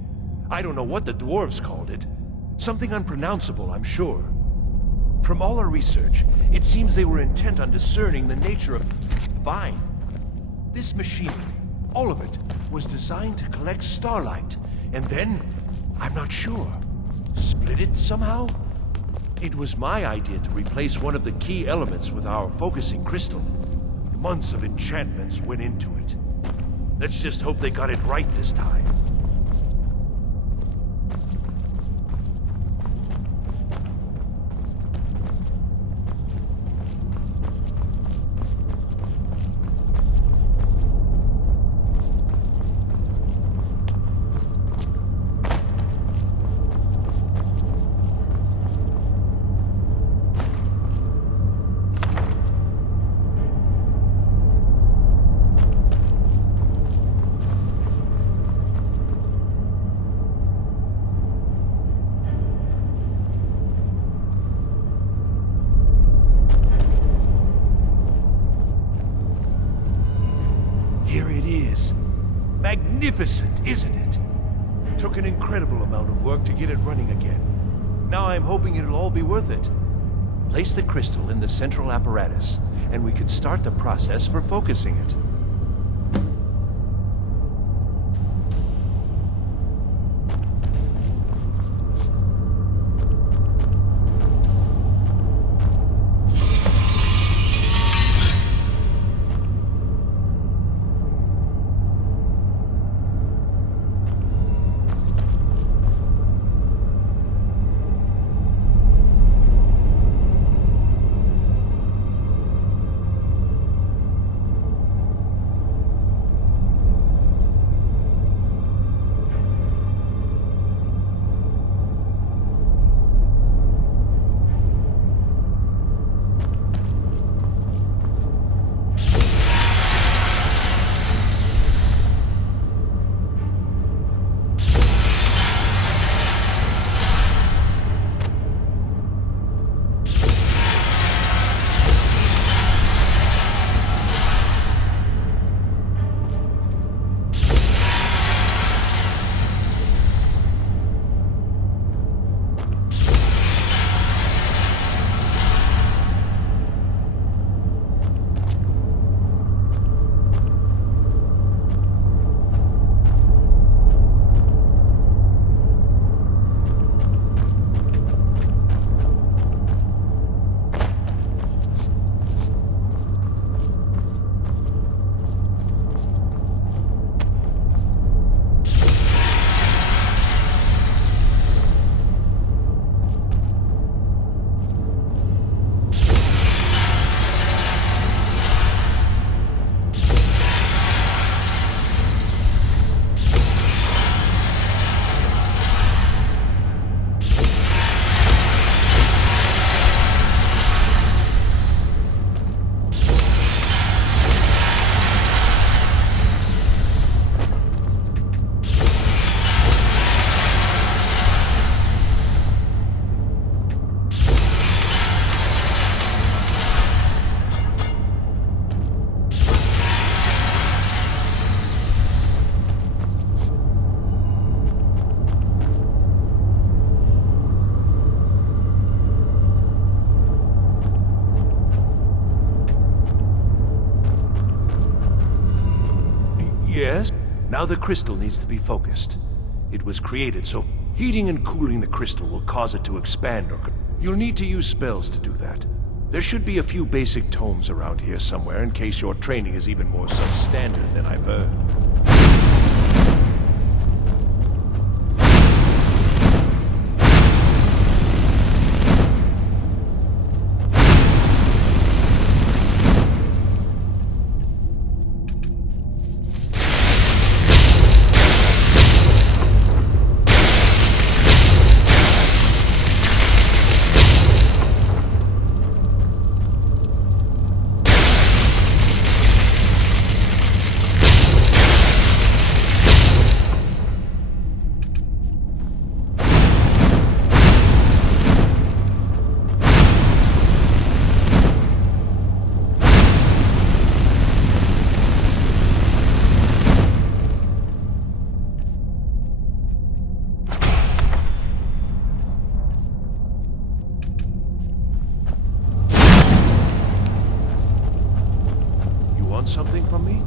I don't know what the dwarves called it. Something unpronounceable, I'm sure. From all our research, it seems they were intent on discerning the nature of Vine. This machinery, all of it, was designed to collect starlight, and then, I'm not sure, split it somehow? It was my idea to replace one of the key elements with our focusing crystal. Months of enchantments went into it. Let's just hope they got it right this time. Here it is. Magnificent, isn't it? Took an incredible amount of work to get it running again. Now I'm hoping it'll all be worth it. Place the crystal in the central apparatus, and we can start the process for focusing it. Yes? Now the crystal needs to be focused. It was created so heating and cooling the crystal will cause it to expand or... You'll need to use spells to do that. There should be a few basic tomes around here somewhere in case your training is even more substandard than I've heard. Something from me?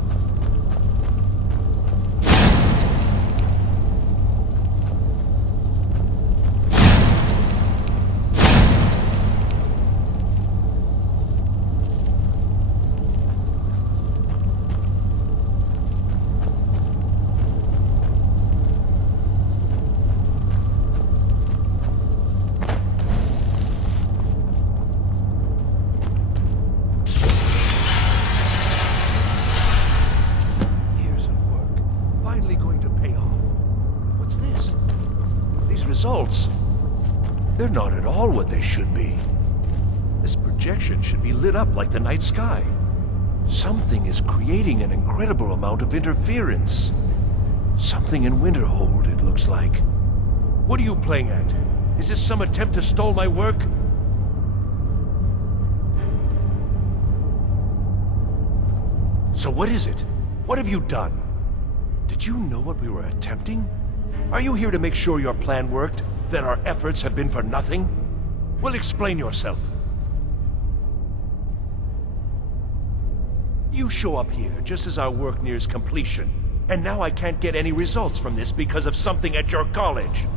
Results. They're not at all what they should be. This projection should be lit up like the night sky. Something is creating an incredible amount of interference. Something in Winterhold, it looks like. What are you playing at? Is this some attempt to stall my work? So what is it? What have you done? Did you know what we were attempting? Are you here to make sure your plan worked? That our efforts have been for nothing? Well, explain yourself. You show up here just as our work nears completion, and now I can't get any results from this because of something at your college.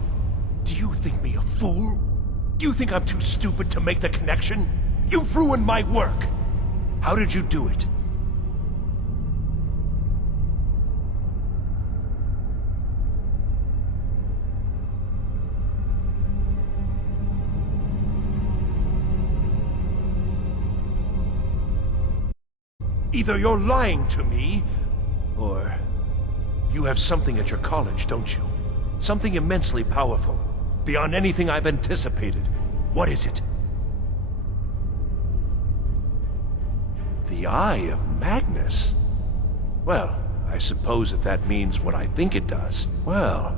Do you think me a fool? Do you think I'm too stupid to make the connection? You've ruined my work! How did you do it? Either you're lying to me, or you have something at your college, don't you? Something immensely powerful, beyond anything I've anticipated. What is it? The Eye of Magnus? Well, I suppose if that means what I think it does. Well,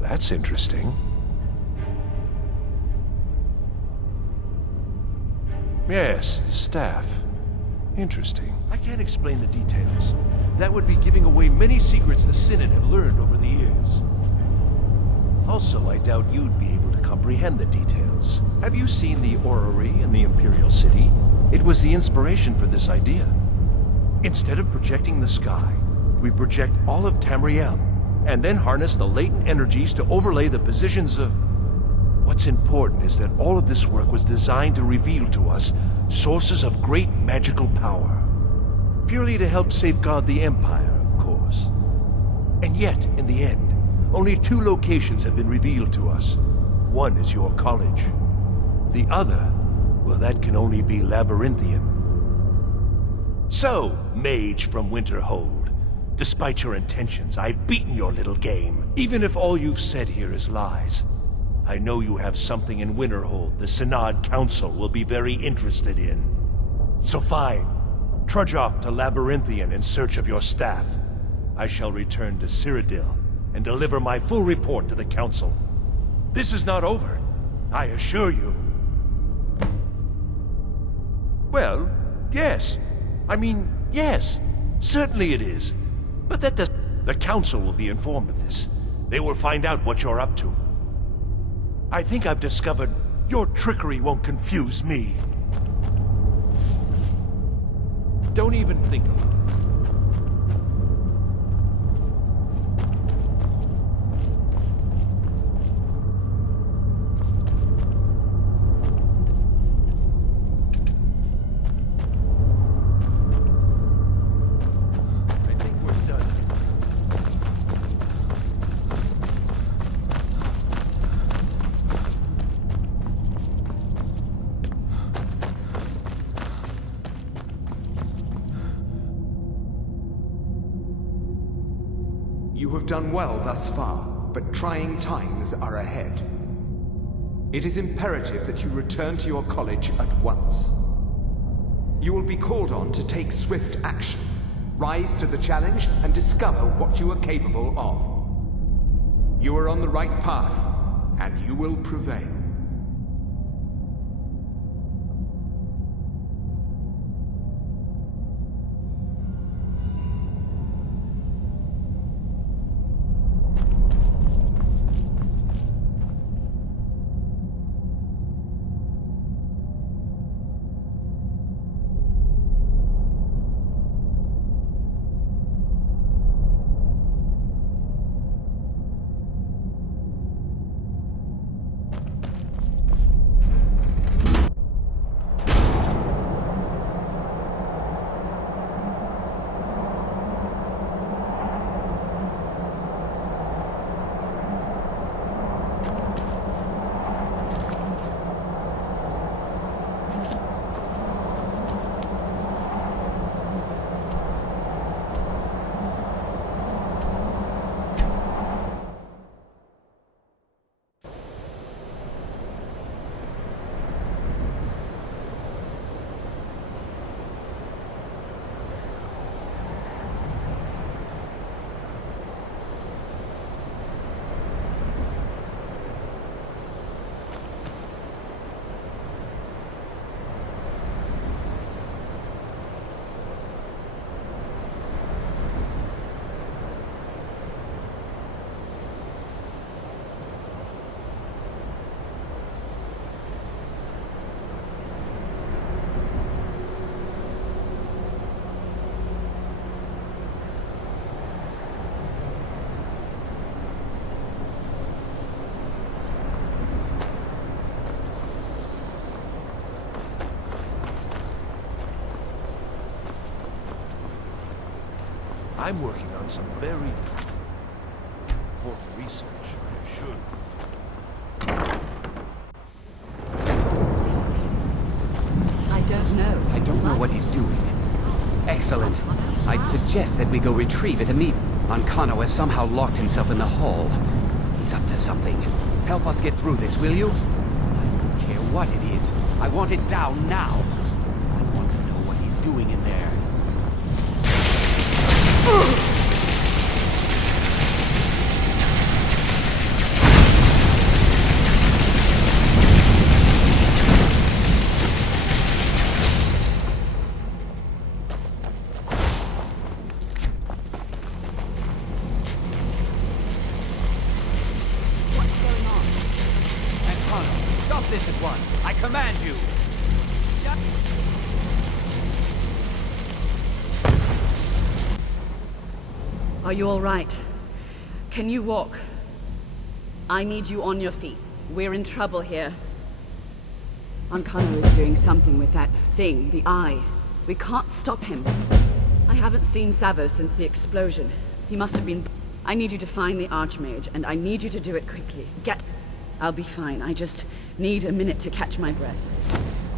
that's interesting. Yes, the staff. Interesting. I can't explain the details. That would be giving away many secrets the Synod have learned over the years. Also, I doubt you'd be able to comprehend the details. Have you seen the orrery in the Imperial City? It was the inspiration for this idea. Instead of projecting the sky, we project all of Tamriel, and then harness the latent energies to overlay the positions of... What's important is that all of this work was designed to reveal to us sources of great magical power. Purely to help safeguard the Empire, of course. And yet, in the end, only 2 locations have been revealed to us. One is your college. The other, well, that can only be Labyrinthian. So, mage from Winterhold, despite your intentions, I've beaten your little game. Even if all you've said here is lies, I know you have something in Winterhold the Synod Council will be very interested in. So fine. Trudge off to Labyrinthian in search of your staff. I shall return to Cyrodiil and deliver my full report to the Council. This is not over, I assure you. Well, yes. I mean, yes. Certainly it is. But that does... The Council will be informed of this. They will find out what you're up to. I think I've discovered your trickery won't confuse me. Don't even think about You have done well thus far, but trying times are ahead. It is imperative that you return to your college at once. You will be called on to take swift action, rise to the challenge, and discover what you are capable of. You are on the right path, and you will prevail. I'm working on some very important research, I assure you. I don't know. I don't know what he's doing. Excellent. I'd suggest that we go retrieve it immediately. Ancano has somehow locked himself in the hall. He's up to something. Help us get through this, will you? I don't care what it is. I want it down now. I want to know what he's doing in there. What's going on? Ancano, stop this at once. I command you. Shut... Are you all right? Can you walk? I need you on your feet. We're in trouble here. Ancano is doing something with that thing, the eye. We can't stop him. I haven't seen Savo since the explosion. He must have been... I need you to find the Archmage, and I need you to do it quickly. I'll be fine. I just need a minute to catch my breath.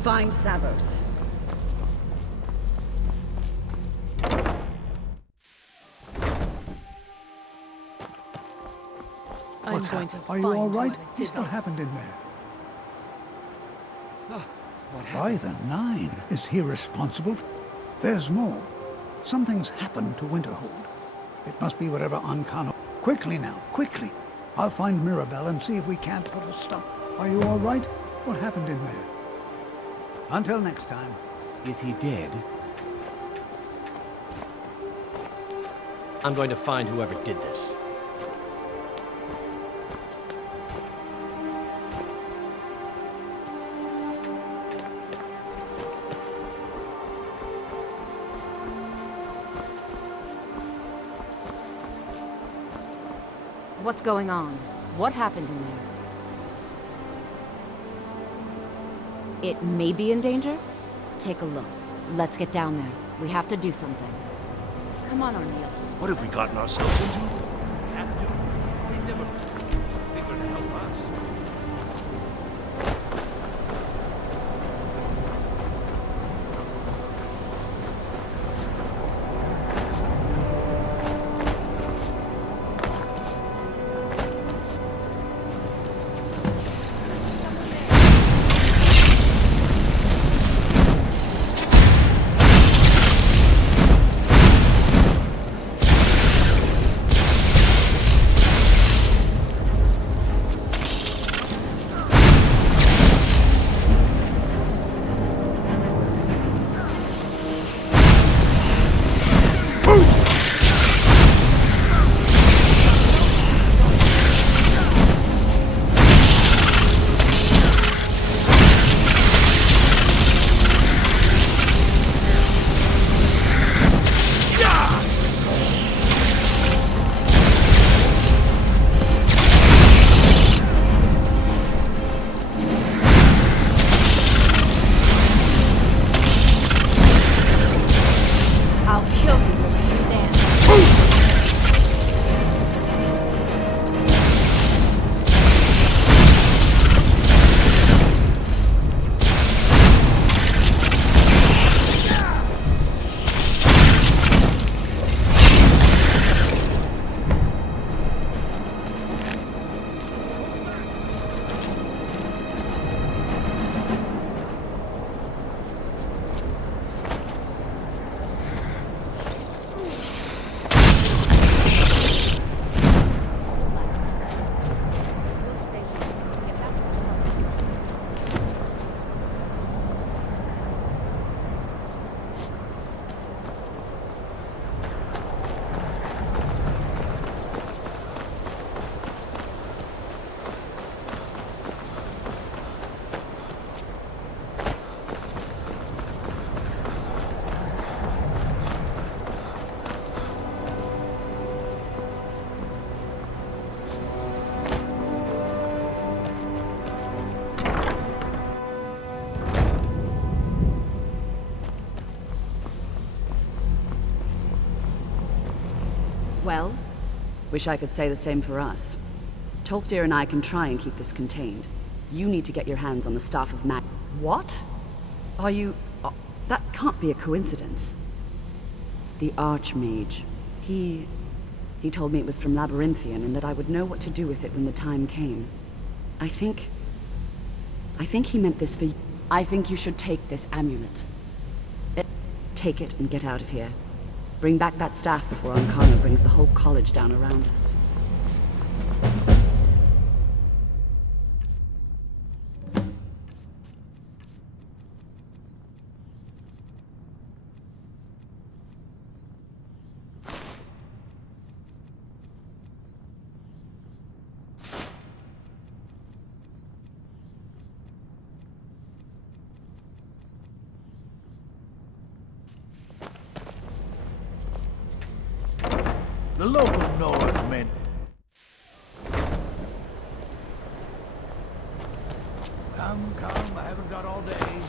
Find Savos. What's happened? Are you all right? What happened in there? By the Nine, is he responsible? There's more. Something's happened to Winterhold. It must be whatever Ancano... Quickly now, quickly. I'll find Mirabelle and see if we can't put a stop. Are you all right? What happened in there? Until next time. Is he dead? I'm going to find whoever did this. What's going on? What happened in there? It may be in danger? Take a look. Let's get down there. We have to do something. Come on, O'Neill. What have we gotten ourselves into? Have to? They never figured to help us. Well, wish I could say the same for us. Tolfdir and I can try and keep this contained. You need to get your hands on the staff of mag. What? Are you... that can't be a coincidence. The Archmage. He told me it was from Labyrinthian and that I would know what to do with it when the time came. I think he meant this for you. I think you should take this amulet. Take it and get out of here. Bring back that staff before Ankana brings the whole college down around us. The local Nordsmen. Come, I haven't got all day.